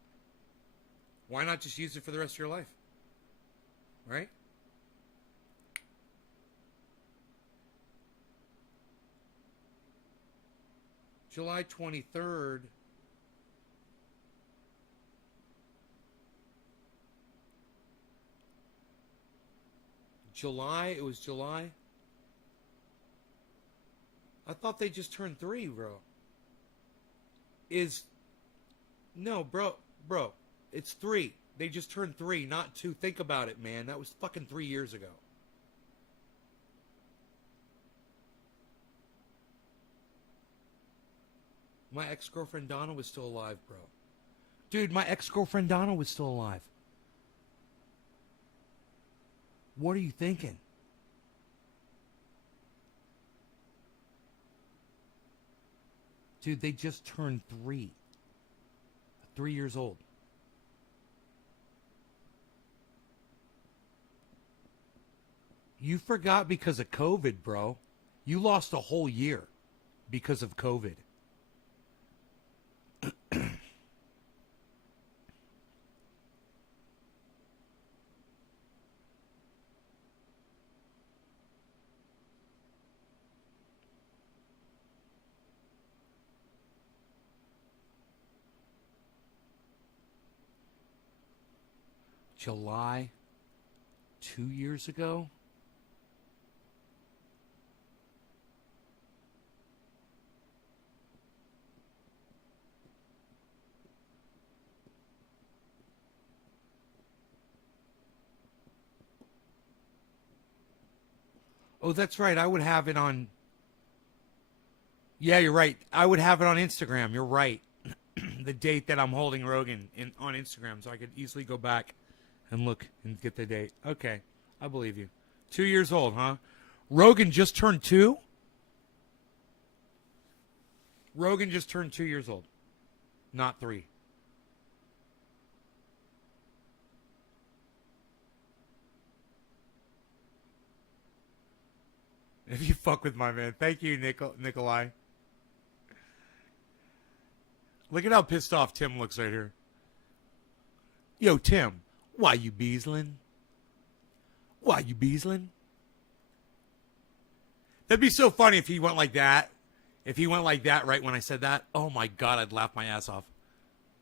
Why not just use it for the rest of your life? Right? July 23rd. It was July. I thought they just turned 3, bro. No, bro, it's 3. They just turned 3, not 2. Think about it, man. That was fucking 3 years ago. My ex-girlfriend Donna was still alive, bro. Dude, my ex-girlfriend Donna was still alive. What are you thinking? Dude, they just turned 3. 3 years old. You forgot because of COVID, bro. You lost a whole year because of COVID. July 2 years ago? Oh, that's right. I would have it on... Yeah, you're right. I would have it on Instagram. You're right. The date that I'm holding Rogan on Instagram, so I could easily go back and look and get the date. Okay, I believe you. 2 years old, huh? Rogan just turned 2? Rogan just turned 2 years old. Not 3. If you fuck with my man. Thank you, Nikolai. Look at how pissed off Tim looks right here. Yo, Tim, why you beasling? Why you beasling? That'd be so funny if he went like that. If he went like that right when I said that. Oh my God, I'd laugh my ass off.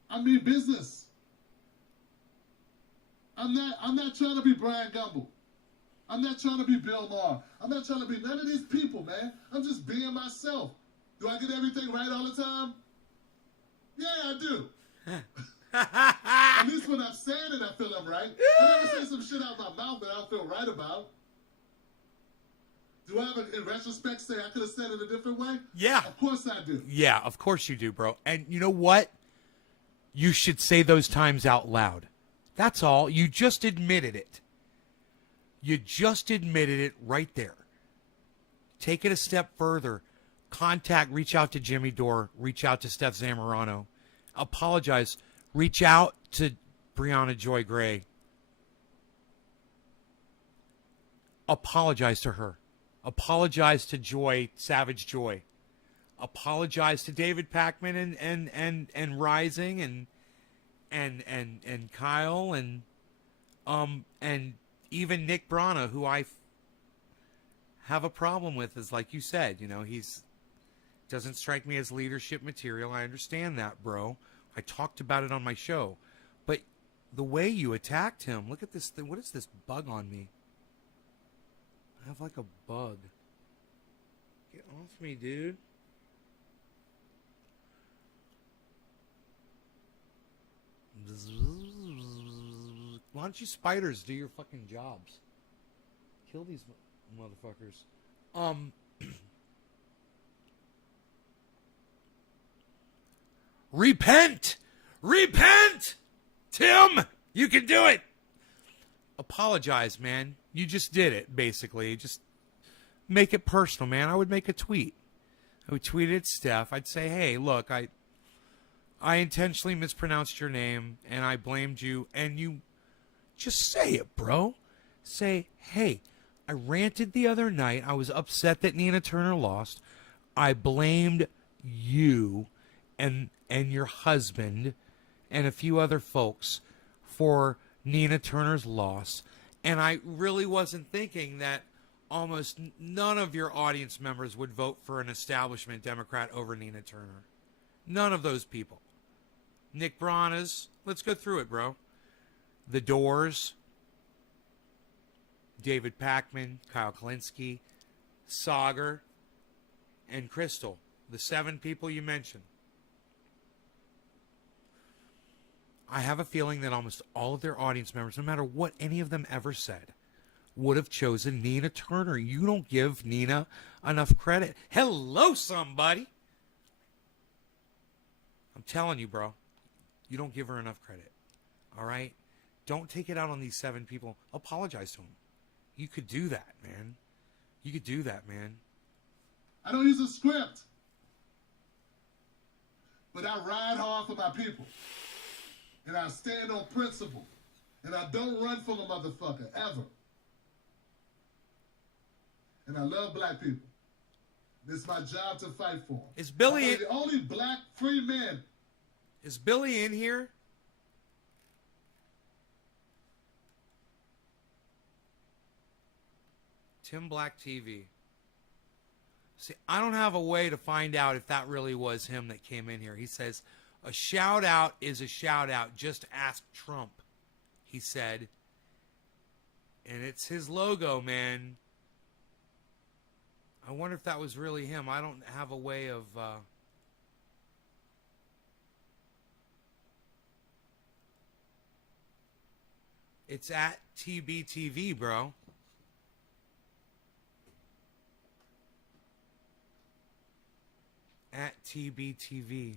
I mean business. I'm not trying to be Brian Gumble. I'm not trying to be Bill Maher. I'm not trying to be none of these people, man. I'm just being myself. Do I get everything right all the time? Yeah, I do. At least when I'm saying it, I feel I'm right. I never say some shit out my mouth that I don't feel right about. Do I ever, in retrospect, say I could have said it a different way? Yeah. Of course I do. Yeah, of course you do, bro. And you know what? You should say those times out loud. That's all. You just admitted it. You just admitted it right there. Take it a step further. Reach out to Jimmy Dore. Reach out to Steph Zamorano. Apologize. Reach out to Brianna Joy Gray. Apologize to her. Apologize to Joy, Savage Joy. Apologize to David Pakman and Rising and Kyle and even Nick Brana, who I have a problem with, is like you said, he's doesn't strike me as leadership material. I understand that, bro. I talked about it on my show. But the way you attacked him, look at this thing. What is this bug on me? I have like a bug. Get off me, dude. Why don't you spiders do your fucking jobs? Kill these motherfuckers. Repent! Repent! Tim! You can do it! Apologize, man. You just did it, basically. Just make it personal, man. I would make a tweet. I would tweet it at Steph. I'd say, hey, look, I intentionally mispronounced your name, and I blamed you, and you just say it, bro. Say, hey, I ranted the other night. I was upset that Nina Turner lost. I blamed you and your husband and a few other folks for Nina Turner's loss. And I really wasn't thinking that almost none of your audience members would vote for an establishment Democrat over Nina Turner. None of those people. Nick Brana's, let's go through it, bro. The Doors, David Pakman, Kyle Kalinske, Sauger, and Crystal. The 7 people you mentioned. I have a feeling that almost all of their audience members, no matter what any of them ever said, would have chosen Nina Turner. You don't give Nina enough credit. Hello, somebody. I'm telling you, bro. You don't give her enough credit. All right? Don't take it out on these 7 people. Apologize to them. You could do that, man. You could do that, man. I don't use a script. But I ride hard for my people. And I stand on principle. And I don't run from a motherfucker, ever. And I love black people. It's my job to fight for them. Is Billy the only black free man? Is Billy in here? Tim Black TV. See, I don't have a way to find out if that really was him that came in here. He says, a shout out is a shout out. Just ask Trump, he said. And it's his logo, man. I wonder if that was really him. I don't have a way of... It's at TBTV, bro. At TBTV.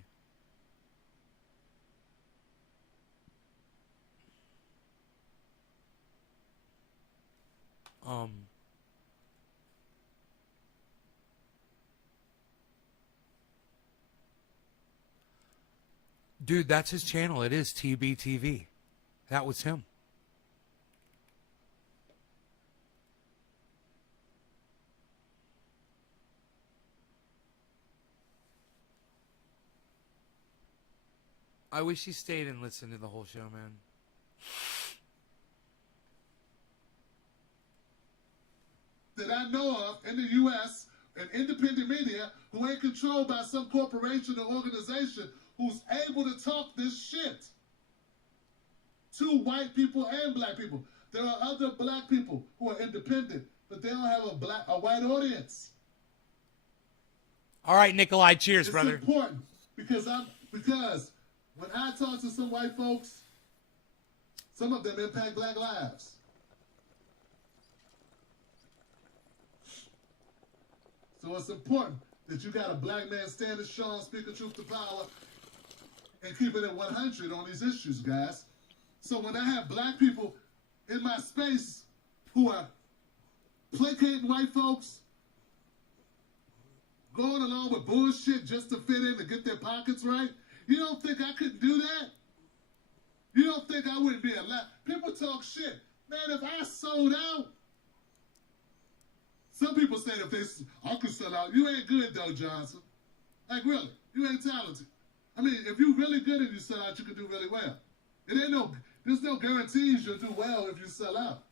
Dude, that's his channel. It is TBTV. That was him. I wish he stayed and listened to the whole show, man. That I know of in the U.S. and independent media who ain't controlled by some corporation or organization who's able to talk this shit to white people and black people. There are other black people who are independent, but they don't have a white audience. All right, Nikolai, cheers, brother. It's important because when I talk to some white folks, some of them impact black lives. So it's important that you got a black man standing strong, speaking truth to power, and keeping it 100 on these issues, guys. So when I have black people in my space who are placating white folks, going along with bullshit just to fit in to get their pockets right, you don't think I couldn't do that? You don't think I wouldn't be allowed? People talk shit. Man, if I sold out, some people say I could sell out. You ain't good though, Johnson. Like really, you ain't talented. I mean, if you really good and you sell out, you can do really well. There's no guarantees you'll do well if you sell out.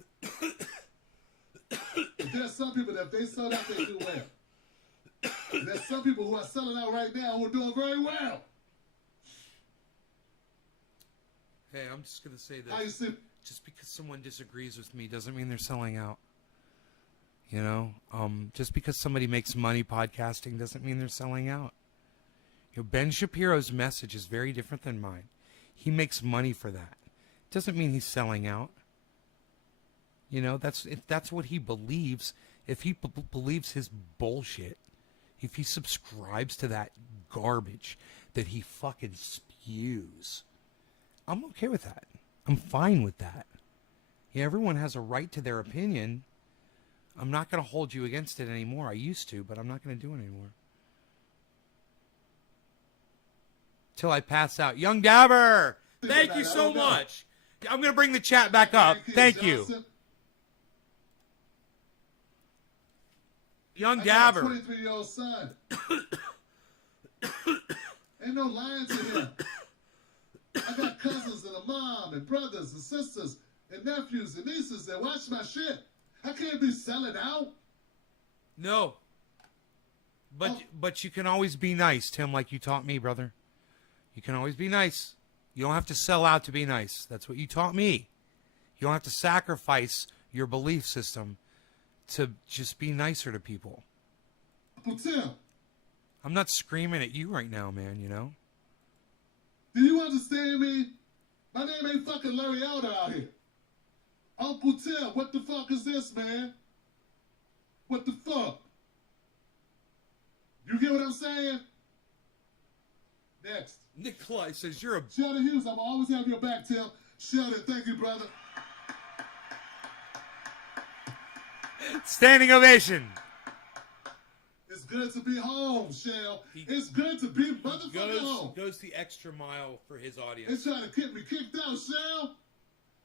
There's some people that if they sell out, they do well. There's some people who are selling out right now who are doing very well. Hey, I'm just going to say How you this. see? Just because someone disagrees with me doesn't mean they're selling out. You know? Just because somebody makes money podcasting doesn't mean they're selling out. You know, Ben Shapiro's message is very different than mine. He makes money for that. Doesn't mean he's selling out. You know, if that's what he believes, if he believes his bullshit, if he subscribes to that garbage that he fucking spews, I'm okay with that. I'm fine with that. Yeah, everyone has a right to their opinion. I'm not going to hold you against it anymore. I used to, but I'm not going to do it anymore. Till I pass out. Young Dabber, thank you so much. I'm going to bring the chat back up. Thank you. Young Dabber. I got a 23-year-old son. Ain't no lying to him. I got cousins and a mom and brothers and sisters and nephews and nieces that watch my shit. I can't be selling out. No. But you can always be nice, Tim, like you taught me, brother. You can always be nice. You don't have to sell out to be nice. That's what you taught me. You don't have to sacrifice your belief system to just be nicer to people. Uncle Tim, I'm not screaming at you right now, man, you know? do you understand me? My name ain't fucking Larry Elder out here. Uncle Tim, what the fuck is this, man? What the fuck? You get what I'm saying? Next. Nikolai says you're a... Sheldon Hughes, I'm always have your back, Tim. Sheldon, thank you, brother. Standing ovation. It's good to be home, Shell. It's good to be motherfucking home. Goes the extra mile for his audience. They trying to get me kicked out, Shell.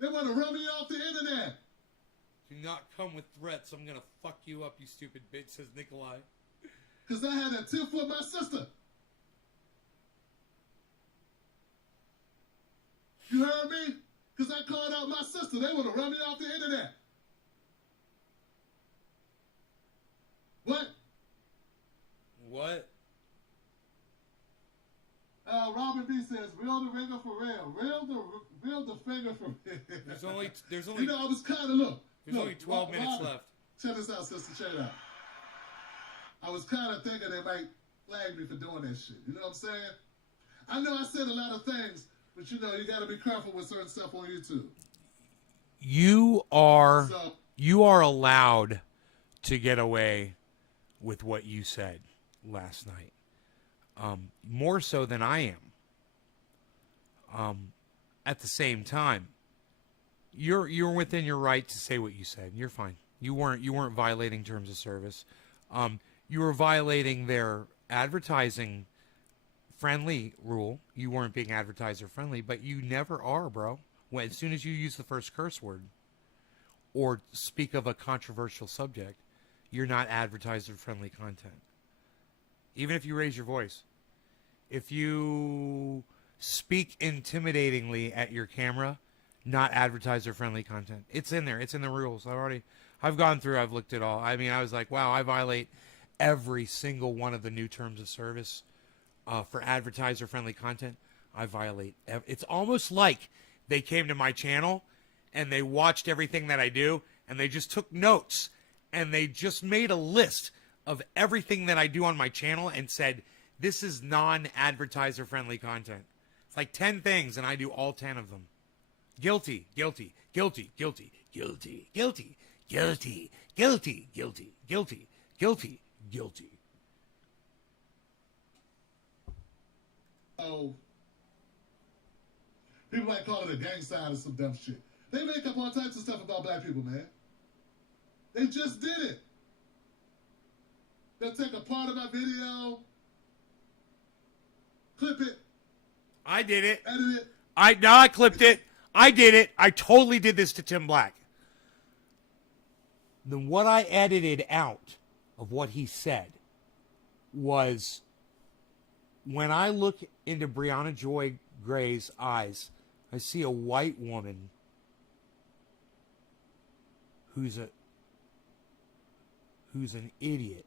They want to run me off the internet. Do not come with threats. I'm going to fuck you up, you stupid bitch, says Nikolai. Because I had a tip for my sister. You heard me? Because I called out my sister. They want to run me off the internet. What? What? Robin B says, reel the ringer for real. Reel the finger for real. There's only You know, I was kind of, There's only 12 minutes left. Check this out, sister. Check it out. I was kind of thinking they might flag me for doing that shit. You know what I'm saying? I know I said a lot of things, but you know, you got to be careful with certain stuff on YouTube. You are allowed to get away with what you said last night. More so than I am. At the same time, you're within your right to say what you said. You're fine. You weren't violating terms of service. You were violating their advertising friendly rule. You weren't being advertiser friendly, but you never are, bro. As soon as you use the first curse word or speak of a controversial subject, you're not advertiser friendly content. Even if you raise your voice. If you speak intimidatingly at your camera, not advertiser friendly content. It's in there. It's in the rules. I've gone through, I've looked at all. I mean, I was like, wow, I violate every single one of the new terms of service for advertiser friendly content. I violate. It's almost like they came to my channel and they watched everything that I do and they just took notes and they just made a list of everything that I do on my channel and said, this is non-advertiser friendly content. It's like 10 things and I do all 10 of them. Guilty, guilty, guilty, guilty, guilty, guilty, guilty, guilty, guilty, guilty, guilty, guilty. Oh, People might call it a gang sign or some dumb shit. They make up all types of stuff about black people, man. They just did it. They'll take a part of my video, clip it, I did it. edit it. I clipped it. I did it. I totally did this to Tim Black. Then what I edited out of what he said was, when I look into Brianna Joy Gray's eyes, I see a white woman who's an idiot.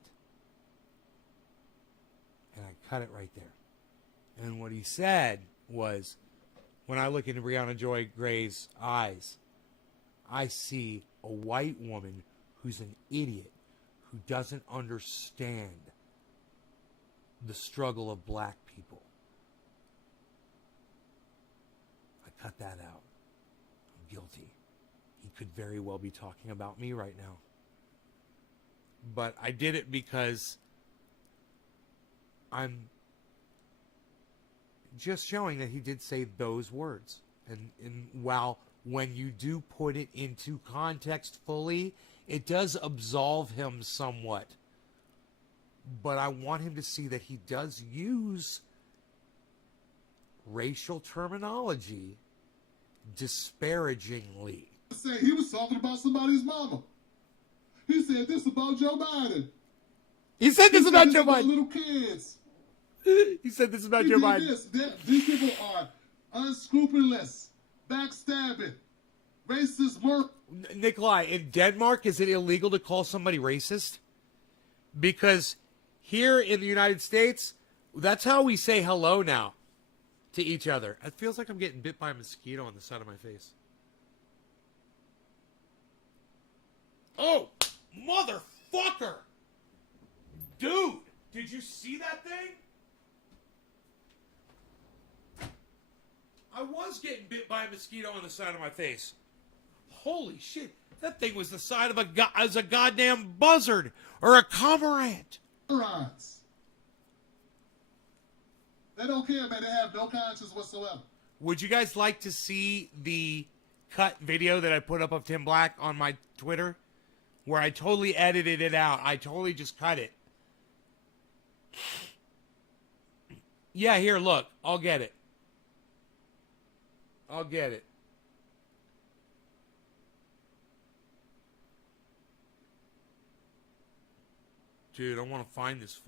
And I cut it right there. And what he said was, when I look into Brianna Joy Gray's eyes, I see a white woman who's an idiot, who doesn't understand the struggle of black people. I cut that out. I'm guilty. He could very well be talking about me right now. But I did it because I'm just showing that he did say those words. And while when you do put it into context fully, it does absolve him somewhat. But I want him to see that he does use racial terminology disparagingly. Say he was talking about somebody's mama. He said this about Joe Biden. He said this about Joe Biden. Little kids. He said this about Joe Biden. These people are unscrupulous, backstabbing, racist work. Nikolai, in Denmark, is it illegal to call somebody racist? Because here in the United States, that's how we say hello now to each other. It feels like I'm getting bit by a mosquito on the side of my face. Oh, motherfucker! Dude, did you see that thing? I was getting bit by a mosquito on the side of my face. Holy shit. That thing was the size of a goddamn buzzard or a cormorant. Morons. They don't care, man. They have no conscience whatsoever. Would you guys like to see the cut video that I put up of Tim Black on my Twitter? Where I totally edited it out. I totally just cut it. Yeah, here, look. I'll get it. I'll get it. Dude, I want to find this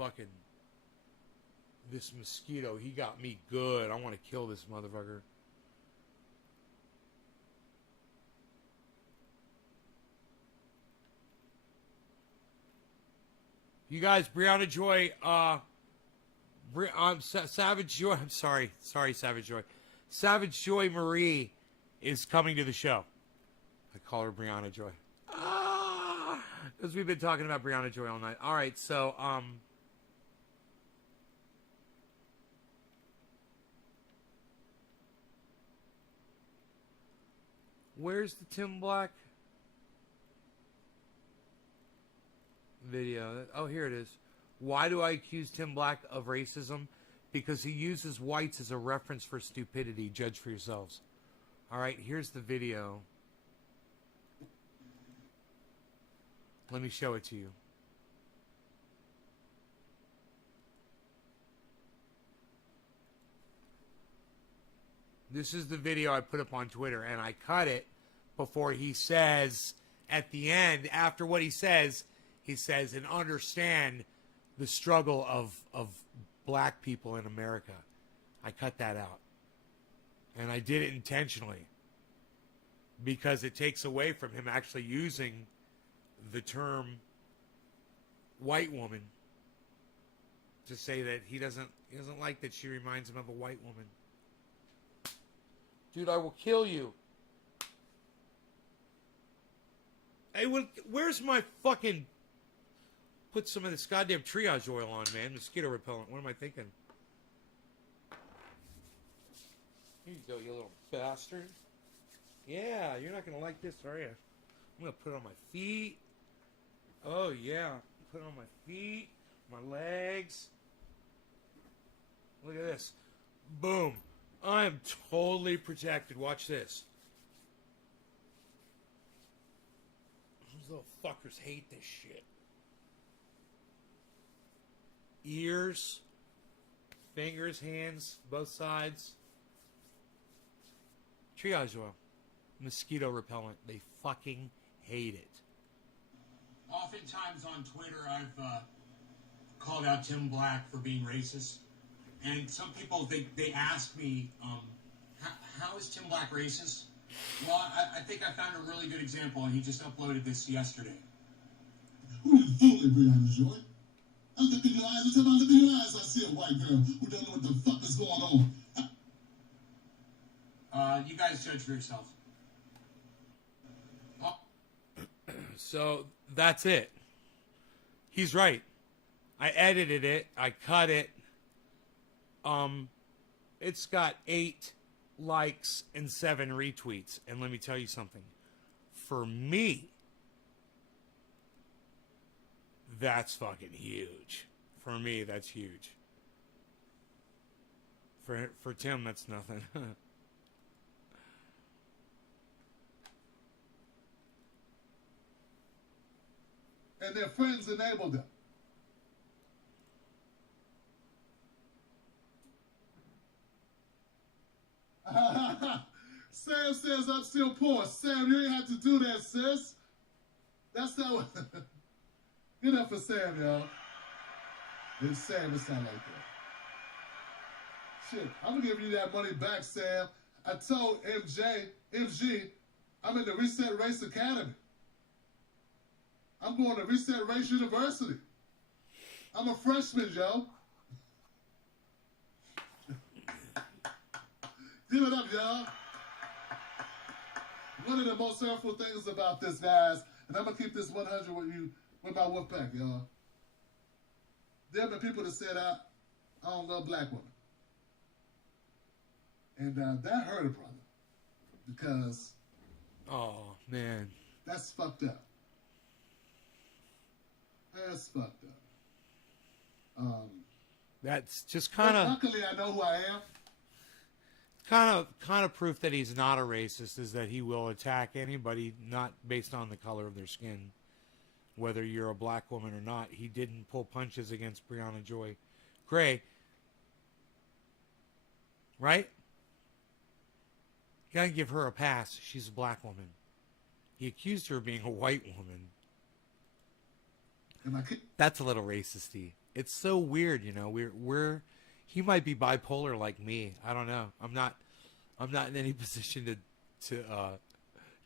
mosquito. He got me good. I want to kill this motherfucker. You guys, Brianna Joy, Savage Joy, I'm sorry, Savage Joy. Savage Joy Marie is coming to the show. I call her Brianna Joy. Because we've been talking about Brianna Joy all night. All right, so, where's the Tim Black video? Oh, here it is. Why do I accuse Tim Black of racism? Because he uses whites as a reference for stupidity. Judge for yourselves. All right, here's the video. Let me show it to you. This is the video I put up on Twitter, and I cut it before he says, at the end, after what he says, and understand the struggle of black people in America. I cut that out. And I did it intentionally. Because it takes away from him actually using the term white woman to say that he doesn't like that she reminds him of a white woman. Dude, I will kill you. Hey, where's my fucking... Put some of this goddamn triage oil on, man. Mosquito repellent. What am I thinking? Here you go, you little bastard. Yeah, you're not going to like this, are you? I'm going to put it on my feet. Oh, yeah. Put it on my feet, my legs. Look at this. Boom. I'm totally protected. Watch this. Those little fuckers hate this shit. Ears, fingers, hands, both sides. Triage oil. Mosquito repellent. They fucking hate it. Oftentimes on Twitter, I've called out Tim Black for being racist. And some people, they ask me, how is Tim Black racist? Well, I think I found a really good example, and he just uploaded this yesterday. Who is fooling, Brianna Joy? I look in your eyes and tell me, look in your eyes, I see a white girl who don't know what the fuck is going on. You guys judge for yourself. So that's it. He's right. I edited it. I cut it. It's got 8 likes and 7 retweets. And let me tell you something. For me, that's fucking huge. For me, that's huge. For Tim, that's nothing. And their friends enabled them. Sam says I'm still poor. Sam, you ain't have to do that, sis. That's not. Get up for Sam, y'all. If Sam, it's not like that. Shit, I'm gonna give you that money back, Sam. I told MG, I'm in the Reset Race Academy. I'm going to Reset Race University. I'm a freshman, yo. Give it up, y'all. One of the most hurtful things about this, guys, and I'm going to keep this 100 with you, with my wolf pack, y'all. There have been people that said, I don't love black women. And that hurt a brother. Because... Oh, man. That's fucked up. That's fucked up. That's just kind of... Luckily, I know who I am. Kind of proof that he's not a racist is that he will attack anybody not based on the color of their skin, whether you're a black woman or not. He didn't pull punches against Brianna Joy Gray, right? You gotta give her a pass. She's a black woman. He accused her of being a white woman. That's a little racisty. It's so weird, you know. He might be bipolar like me. I don't know. I'm not in any position to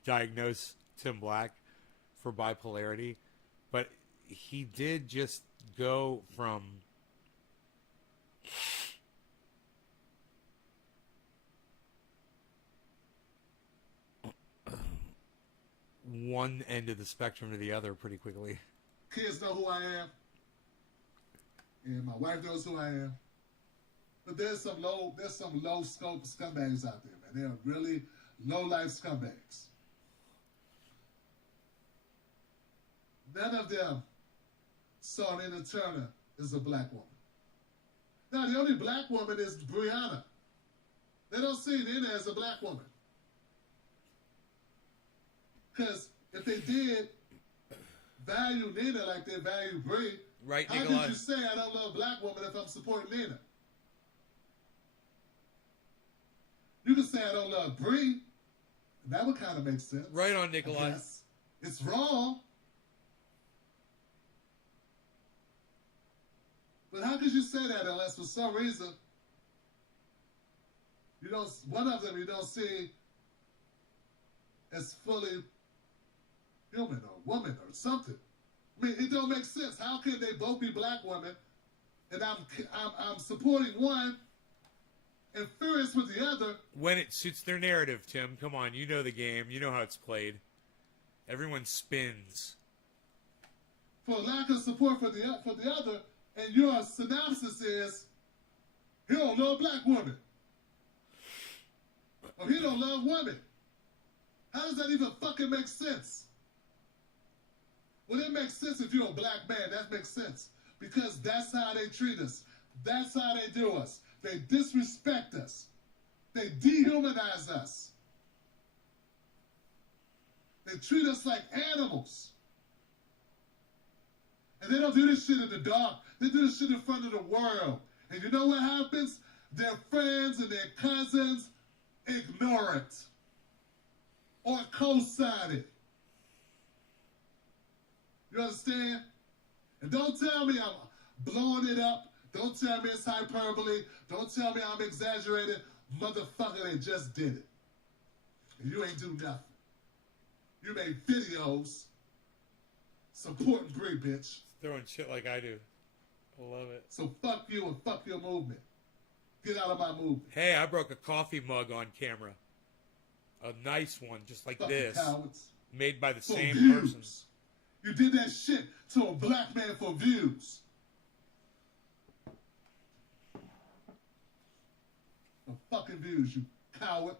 diagnose Tim Black for bipolarity, but he did just go from one end of the spectrum to the other pretty quickly. Kids know who I am, and my wife knows who I am. But there's some low scope scumbags out there, man. They are really low life scumbags. None of them saw Nina Turner as a black woman. Now the only black woman is Brianna. They don't see Nina as a black woman. Because if they did value Nina like they value Brie, right, how Nikolai? could you say I don't love black women if I'm supporting Nina? You can say I don't love Brie, and that would kind of make sense. Right on, Nikolai. Yes, it's wrong. But how could you say that unless for some reason you don't, one of them you don't see as fully human or woman or something? I mean, it don't make sense. How can they both be black women, and I'm supporting one and furious with the other? When it suits their narrative, Tim. Come on, you know the game. You know how it's played. Everyone spins. For lack of support for the other, and your synopsis is, he don't love black women. Or he don't love women. How does that even fucking make sense? Well, it makes sense if you're a black man. That makes sense. Because that's how they treat us. That's how they do us. They disrespect us. They dehumanize us. They treat us like animals. And they don't do this shit in the dark. They do this shit in front of the world. And you know what happens? Their friends and their cousins ignore it or co-sign it. You understand? And don't tell me I'm blowing it up. Don't tell me it's hyperbole. Don't tell me I'm exaggerating. Motherfucker, they just did it. And you ain't do nothing. You made videos supporting Brie, bitch. Throwing shit like I do. I love it. So fuck you and fuck your movement. Get out of my movement. Hey, I broke a coffee mug on camera. A nice one, just like Fucking this. cowards. Made by the For same views. person. You did that shit to a black man for views. For fucking views, you coward,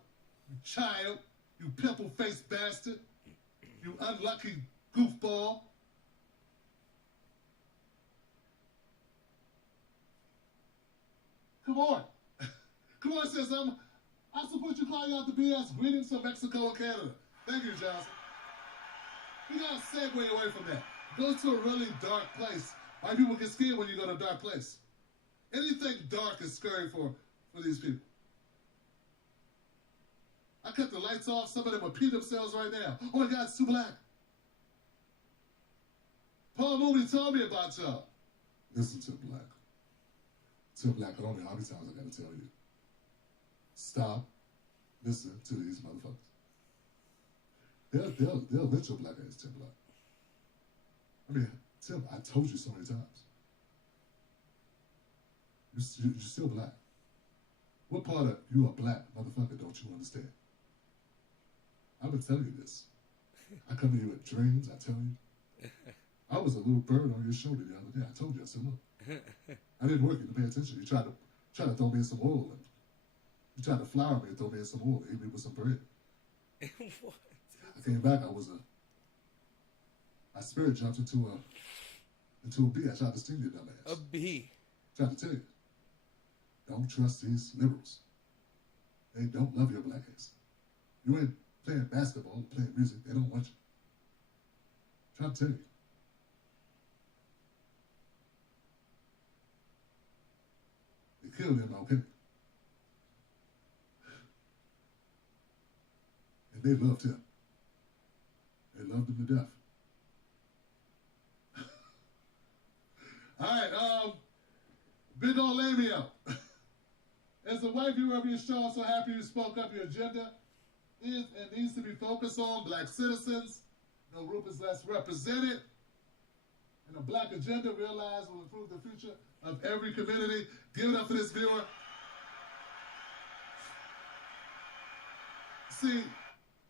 you child, you pimple-faced bastard, you unlucky goofball. Come on. Come on, sis. I support you calling out the BS. Greetings from Mexico and Canada. Thank you, Johnson. We gotta segue away from that. Go to a really dark place. White people get scared when you go to a dark place. Anything dark is scary for these people. I cut the lights off. Some of them will pee themselves right now. Oh my God, it's too black. Paul Mooney told me about y'all. Listen to Black. To Black, I don't know how many times I gotta tell you. Stop. Listen to these motherfuckers. They'll let your black ass Tim Black. I mean, Tim, I told you so many times. You're still black. What part of you are black, motherfucker, don't you understand? I've been telling you this. I come to you with dreams, I tell you. I was a little bird on your shoulder the other day. I told you, I said, look, I didn't work you to pay attention. You tried to throw me in some oil. And you tried to flour me and throw me in some oil, eat me with some bread. What? I came back, my spirit jumped into a bee. I tried to sting you, dumbass. A bee. Tried to tell you. Don't trust these liberals. They don't love your black ass. You ain't playing basketball, playing music. They don't want you. Try to tell you. They killed him, okay? And they loved him. They loved him to death. All right, Big Ol' Lamio. As a white viewer of your show, I'm so happy you spoke up. Your agenda is and needs to be focused on black citizens. No group is less represented. And a black agenda realized will improve the future of every community. Give it up for this viewer. See,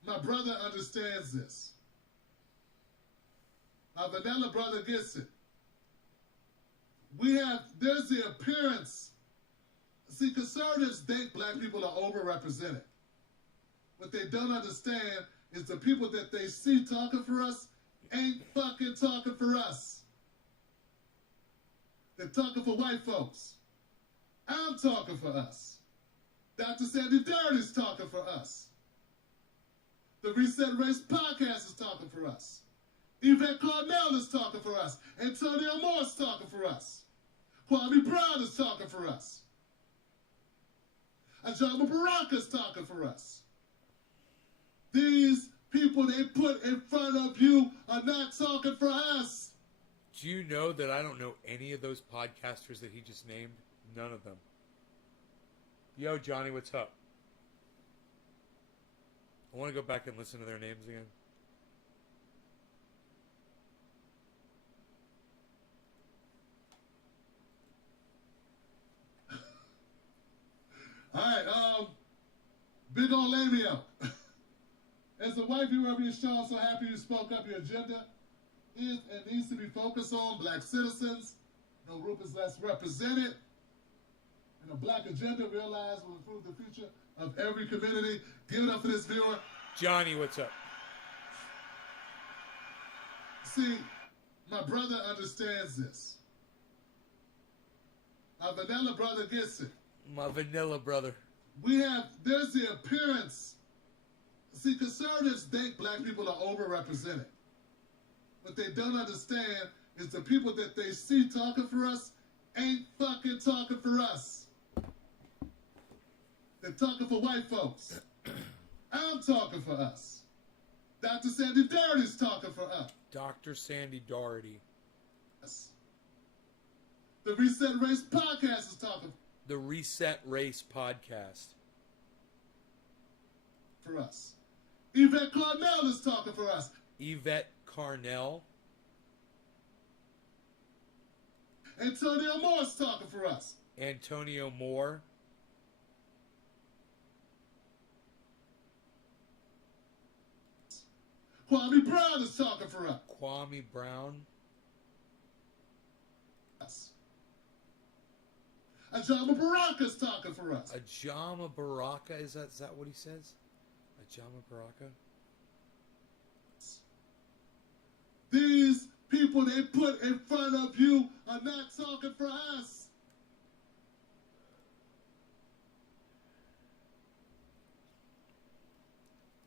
my brother understands this. My vanilla brother gets it. There's the appearance. See, conservatives think black people are overrepresented. What they don't understand is the people that they see talking for us ain't fucking talking for us. They're talking for white folks. I'm talking for us. Dr. Sandy Durden's talking for us. The Reset Race podcast is talking for us. Yvette Cornell is talking for us. Antonio Moore's talking for us. Kwame Brown is talking for us. Ajama Baraka's talking for us. These people they put in front of you are not talking for us. Do you know that I don't know any of those podcasters that he just named? None of them. Yo, Johnny, what's up? I want to go back and listen to their names again. All right, Big Ol' Lamio. As a white viewer of your show, I'm so happy you spoke up. Your agenda is and needs to be focused on black citizens. No group is less represented. And a black agenda realized will improve the future of every community. Give it up for this viewer. Johnny, what's up? See, my brother understands this. My vanilla brother gets it. My vanilla brother. there's the appearance. See, conservatives think black people are overrepresented. What they don't understand is the people that they see talking for us ain't fucking talking for us. They're talking for white folks. I'm talking for us. Dr. Sandy Doherty's talking for us. Dr. Sandy Doherty. The Reset Race podcast is talking The Reset Race podcast. for us. Yvette Carnell is talking for us. Yvette Carnell. Antonio Moore's talking for us. Antonio Moore. Kwame Brown is talking for us. Kwame Brown. Ajama Baraka's talking for us. Ajama Baraka. Is that what he says? Ajama Baraka. These people they put in front of you are not talking for us.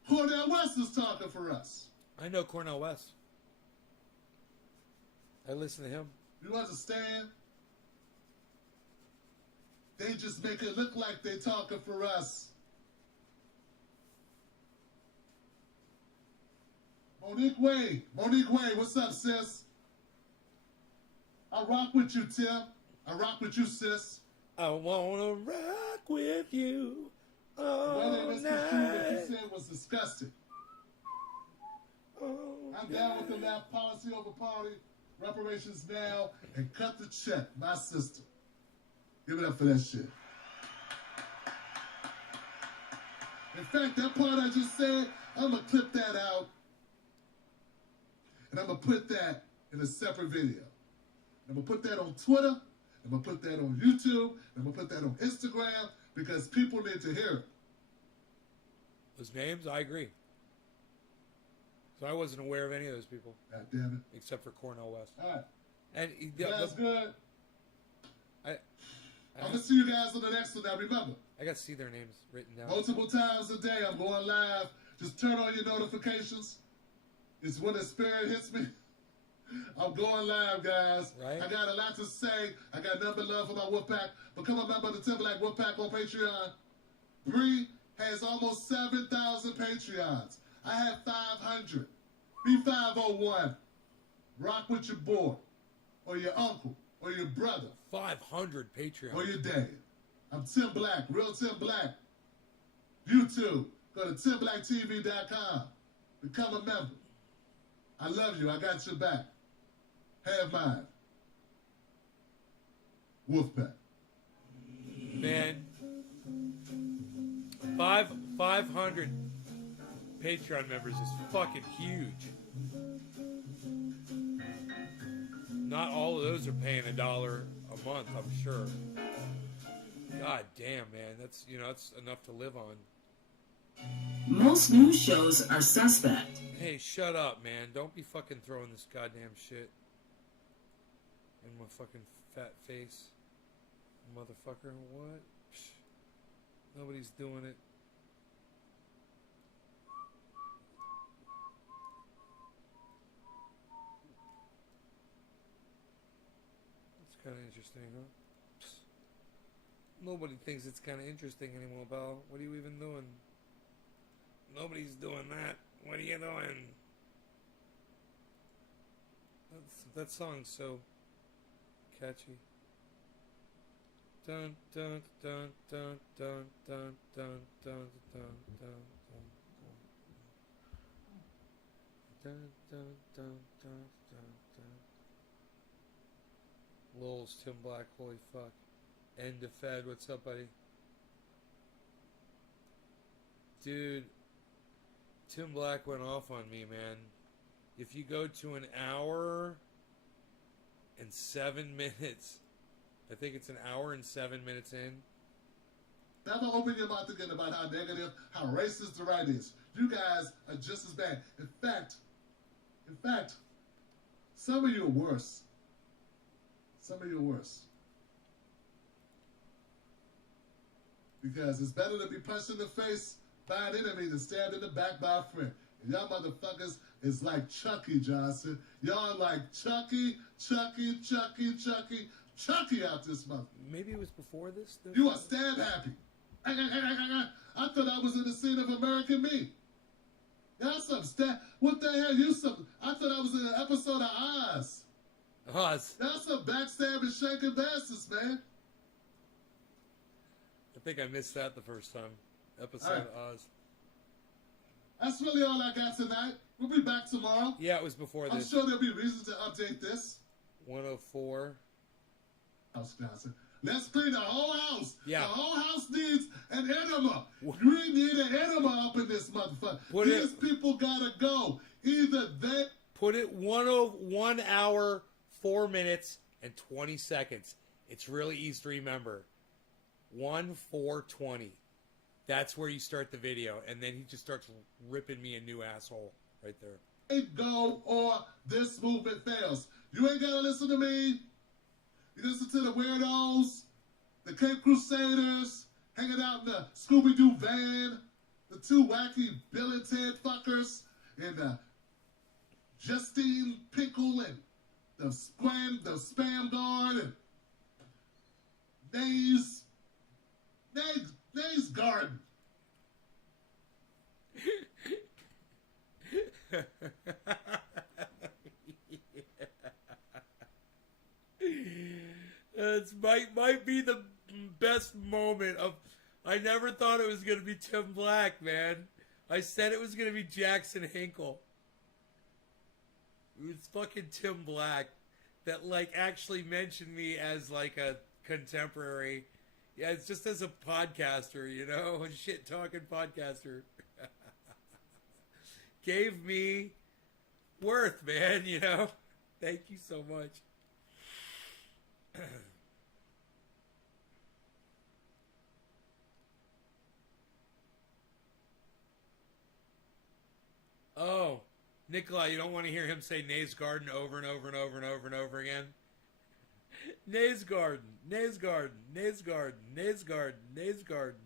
Cornel West is talking for us. I know Cornel West. I listen to him. You understand? They just make it look like they talking for us. Monique Wade, what's up, sis? I rock with you, Tim. I rock with you, sis. I wanna rock with you The all way they misconstrued what you night. said was disgusting. I'm down with the left, policy over party, reparations now, and cut the check, my sister. Give it up for that shit. In fact, that part I just said, I'm going to clip that out, and I'm going to put that in a separate video. I'm going to put that on Twitter, I'm going to put that on YouTube, I'm going to put that on Instagram, because people need to hear it. Those names, I agree. So I wasn't aware of any of those people, God damn it. except for Cornel West. All right. And That's good. I I'm going to see you guys on the next one. Now, remember, got to see their names written down. multiple times a day, I'm going live. Just turn on your notifications. It's when the spirit hits me. I'm going live, guys. Right. I got a lot to say. I got nothing but love for my Wolfpack. Become a member of the Timberlake Wolfpack on Patreon. Bree has almost 7,000 Patreons. I have 500. Be 501. Rock with your boy, or your uncle, or your brother, 500 Patreon. or your dad. I'm Tim Black, real Tim Black. YouTube, go to timblacktv.com. Become a member. I love you. I got your back. Have mine. Wolfpack. Man, 500 Patreon members is fucking huge. Not all of those are paying $1 a month, I'm sure. God damn, man, that's enough to live on. Most news shows are suspect. Hey, shut up, man! Don't be fucking throwing this goddamn shit in my fucking fat face, motherfucker. What? Psh, nobody's doing it. It's kind of interesting, huh? Psst. Nobody thinks it's kind of interesting anymore, pal. What are you even doing? Nobody's doing that. What are you doing? That song's so catchy. Dun dun dun dun dun dun dun dun dun dun dun dun dun dun dun. Lulz, Tim Black, holy fuck. End of Fed, what's up, buddy? Dude, Tim Black went off on me, man. If you go to an hour and 7 minutes, I think it's an hour and 7 minutes in. Never open your mouth again about how negative, how racist the right is. You guys are just as bad. In fact, some of you are worse. Some of you are worse. Because it's better to be punched in the face by an enemy than stabbed in the back by a friend. And y'all motherfuckers is like Chucky Johnson. Y'all like Chucky out this month. Maybe it was before this. You are stab happy. I thought I was in the scene of American Me. Y'all some stab. What the hell? You some? I thought I was in an episode of Oz. Oz. Y'all some backstabbing, shaking bastards, man. I think I missed that the first time. Episode All right. of Oz. That's really all I got tonight. We'll be back tomorrow. Yeah, it was before I'm this. sure there'll be reasons to update this. 104. House Johnson. Let's clean the whole house. Yeah. The whole house needs an enema. We need an enema up in this motherfucker. These people gotta go. Either they... Put it 1 hour, 4 minutes, and 20 seconds. It's really easy to remember. 1:4:20. That's where you start the video. And then he just starts ripping me a new asshole right there. Go or this movement fails. You ain't gotta listen to me. You listen to the weirdos, the Cape Crusaders, hanging out in the Scooby-Doo van, the two wacky Bill and Ted fuckers, and Justine Pickle and the Spam Guard and Nays Garden. It might be the best moment of. I never thought it was gonna be Tim Black, man. I said it was gonna be Jackson Hinkle. It was fucking Tim Black that like actually mentioned me as like a contemporary. Yeah, it's just as a podcaster, you know, a shit talking podcaster. Gave me worth, man, you know. Thank you so much. Oh, Nikolai, you don't want to hear him say Nays Garden over and over and over and over and over again? Nays Garden, Nays Garden, Nays Garden, Nays Garden, Nays Garden.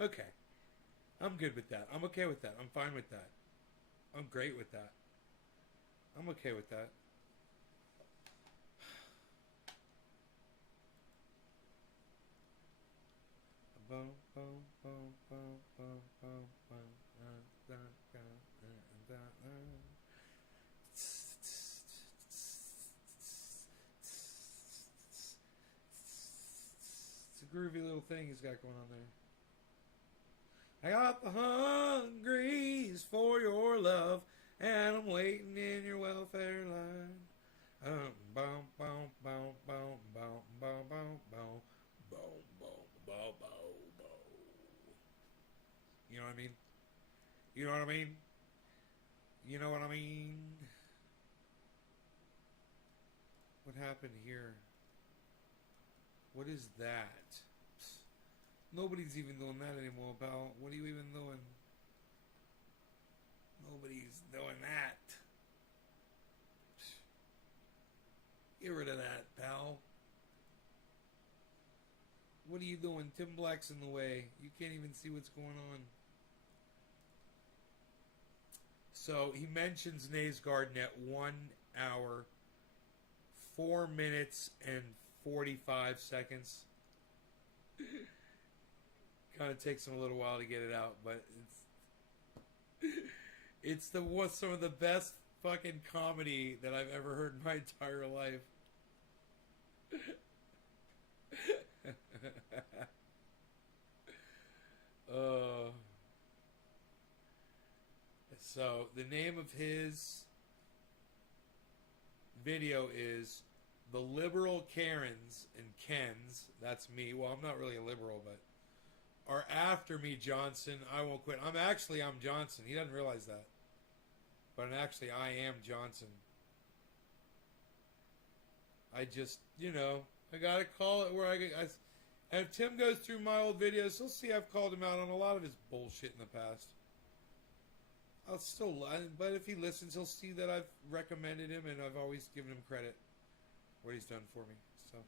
Okay. I'm good with that. I'm okay with that. I'm fine with that. I'm great with that. I'm okay with that. It's a groovy little thing he's got going on there. I got the hungries for your love, and I'm waiting in your welfare line. Boom, boom, boom, boom, boom, boom, boom, boom, boom, boom, boom, boom. You know what I mean? You know what I mean? You know what I mean? What happened here? What is that? Nobody's even doing that anymore, pal. What are you even doing? Nobody's doing that. Get rid of that, pal. What are you doing? Tim Black's in the way. You can't even see what's going on. So he mentions Nays Garden at 1 hour, 4 minutes, and 45 seconds. Kind of takes him a little while to get it out, but it's some of the best fucking comedy that I've ever heard in my entire life. So the name of his video is The Liberal Karens and Kens. That's me. Well, I'm not really a liberal, but are after me, Johnson. I won't quit. I'm Johnson. He doesn't realize that. But actually, I am Johnson. I just, I gotta call it where and if Tim goes through my old videos, he'll see I've called him out on a lot of his bullshit in the past. But if he listens, he'll see that I've recommended him and I've always given him credit what he's done for me. So,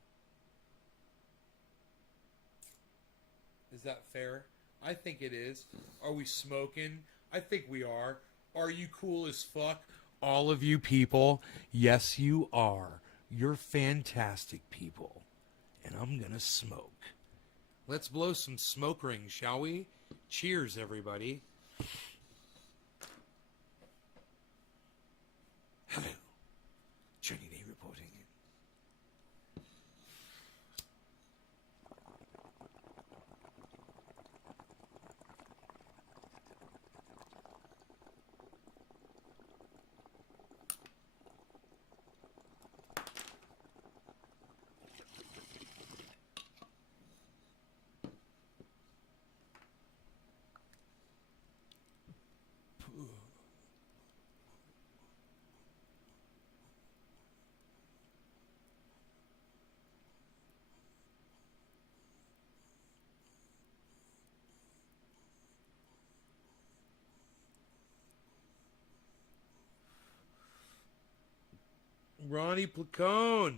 Is that fair? I think it is. Are we smoking? I think we are. Are you cool as fuck? All of you people, yes, you are. You're fantastic people. And I'm gonna smoke. Let's blow some smoke rings, shall we? Cheers, everybody. Hello. Johnny Day reporting. Ronnie Placone.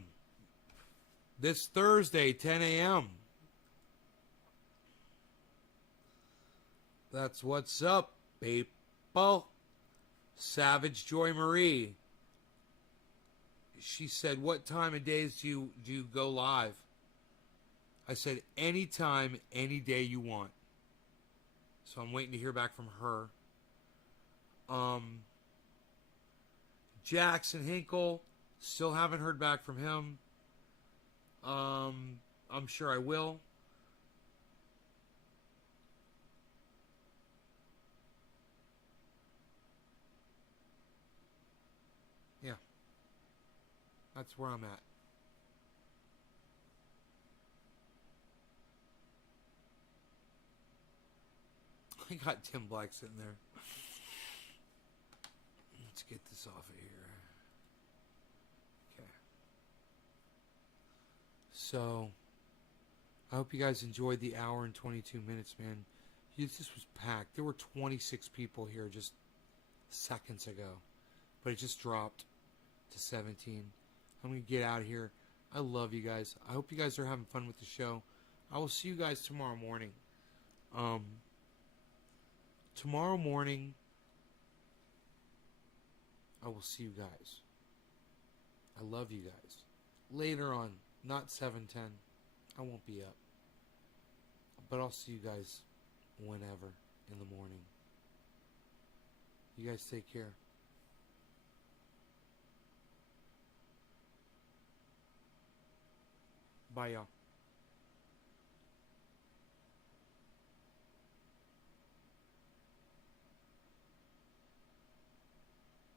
This Thursday, 10 a.m. That's what's up, people. Savage Joy Marie. She said, what time of days do you go live? I said, anytime, any day you want. So I'm waiting to hear back from her. Jackson Hinkle. Still haven't heard back from him. I'm sure I will. Yeah. That's where I'm at. I got Tim Black sitting there. Let's get this off of here. Okay. So, I hope you guys enjoyed the hour and 22 minutes, man. This was packed. There were 26 people here just seconds ago. But it just dropped to 17. I'm going to get out of here. I love you guys. I hope you guys are having fun with the show. I will see you guys tomorrow morning. Tomorrow morning, I will see you guys. I love you guys. Later on, not 7:10. I won't be up. But I'll see you guys whenever in the morning. You guys take care. Bye, y'all.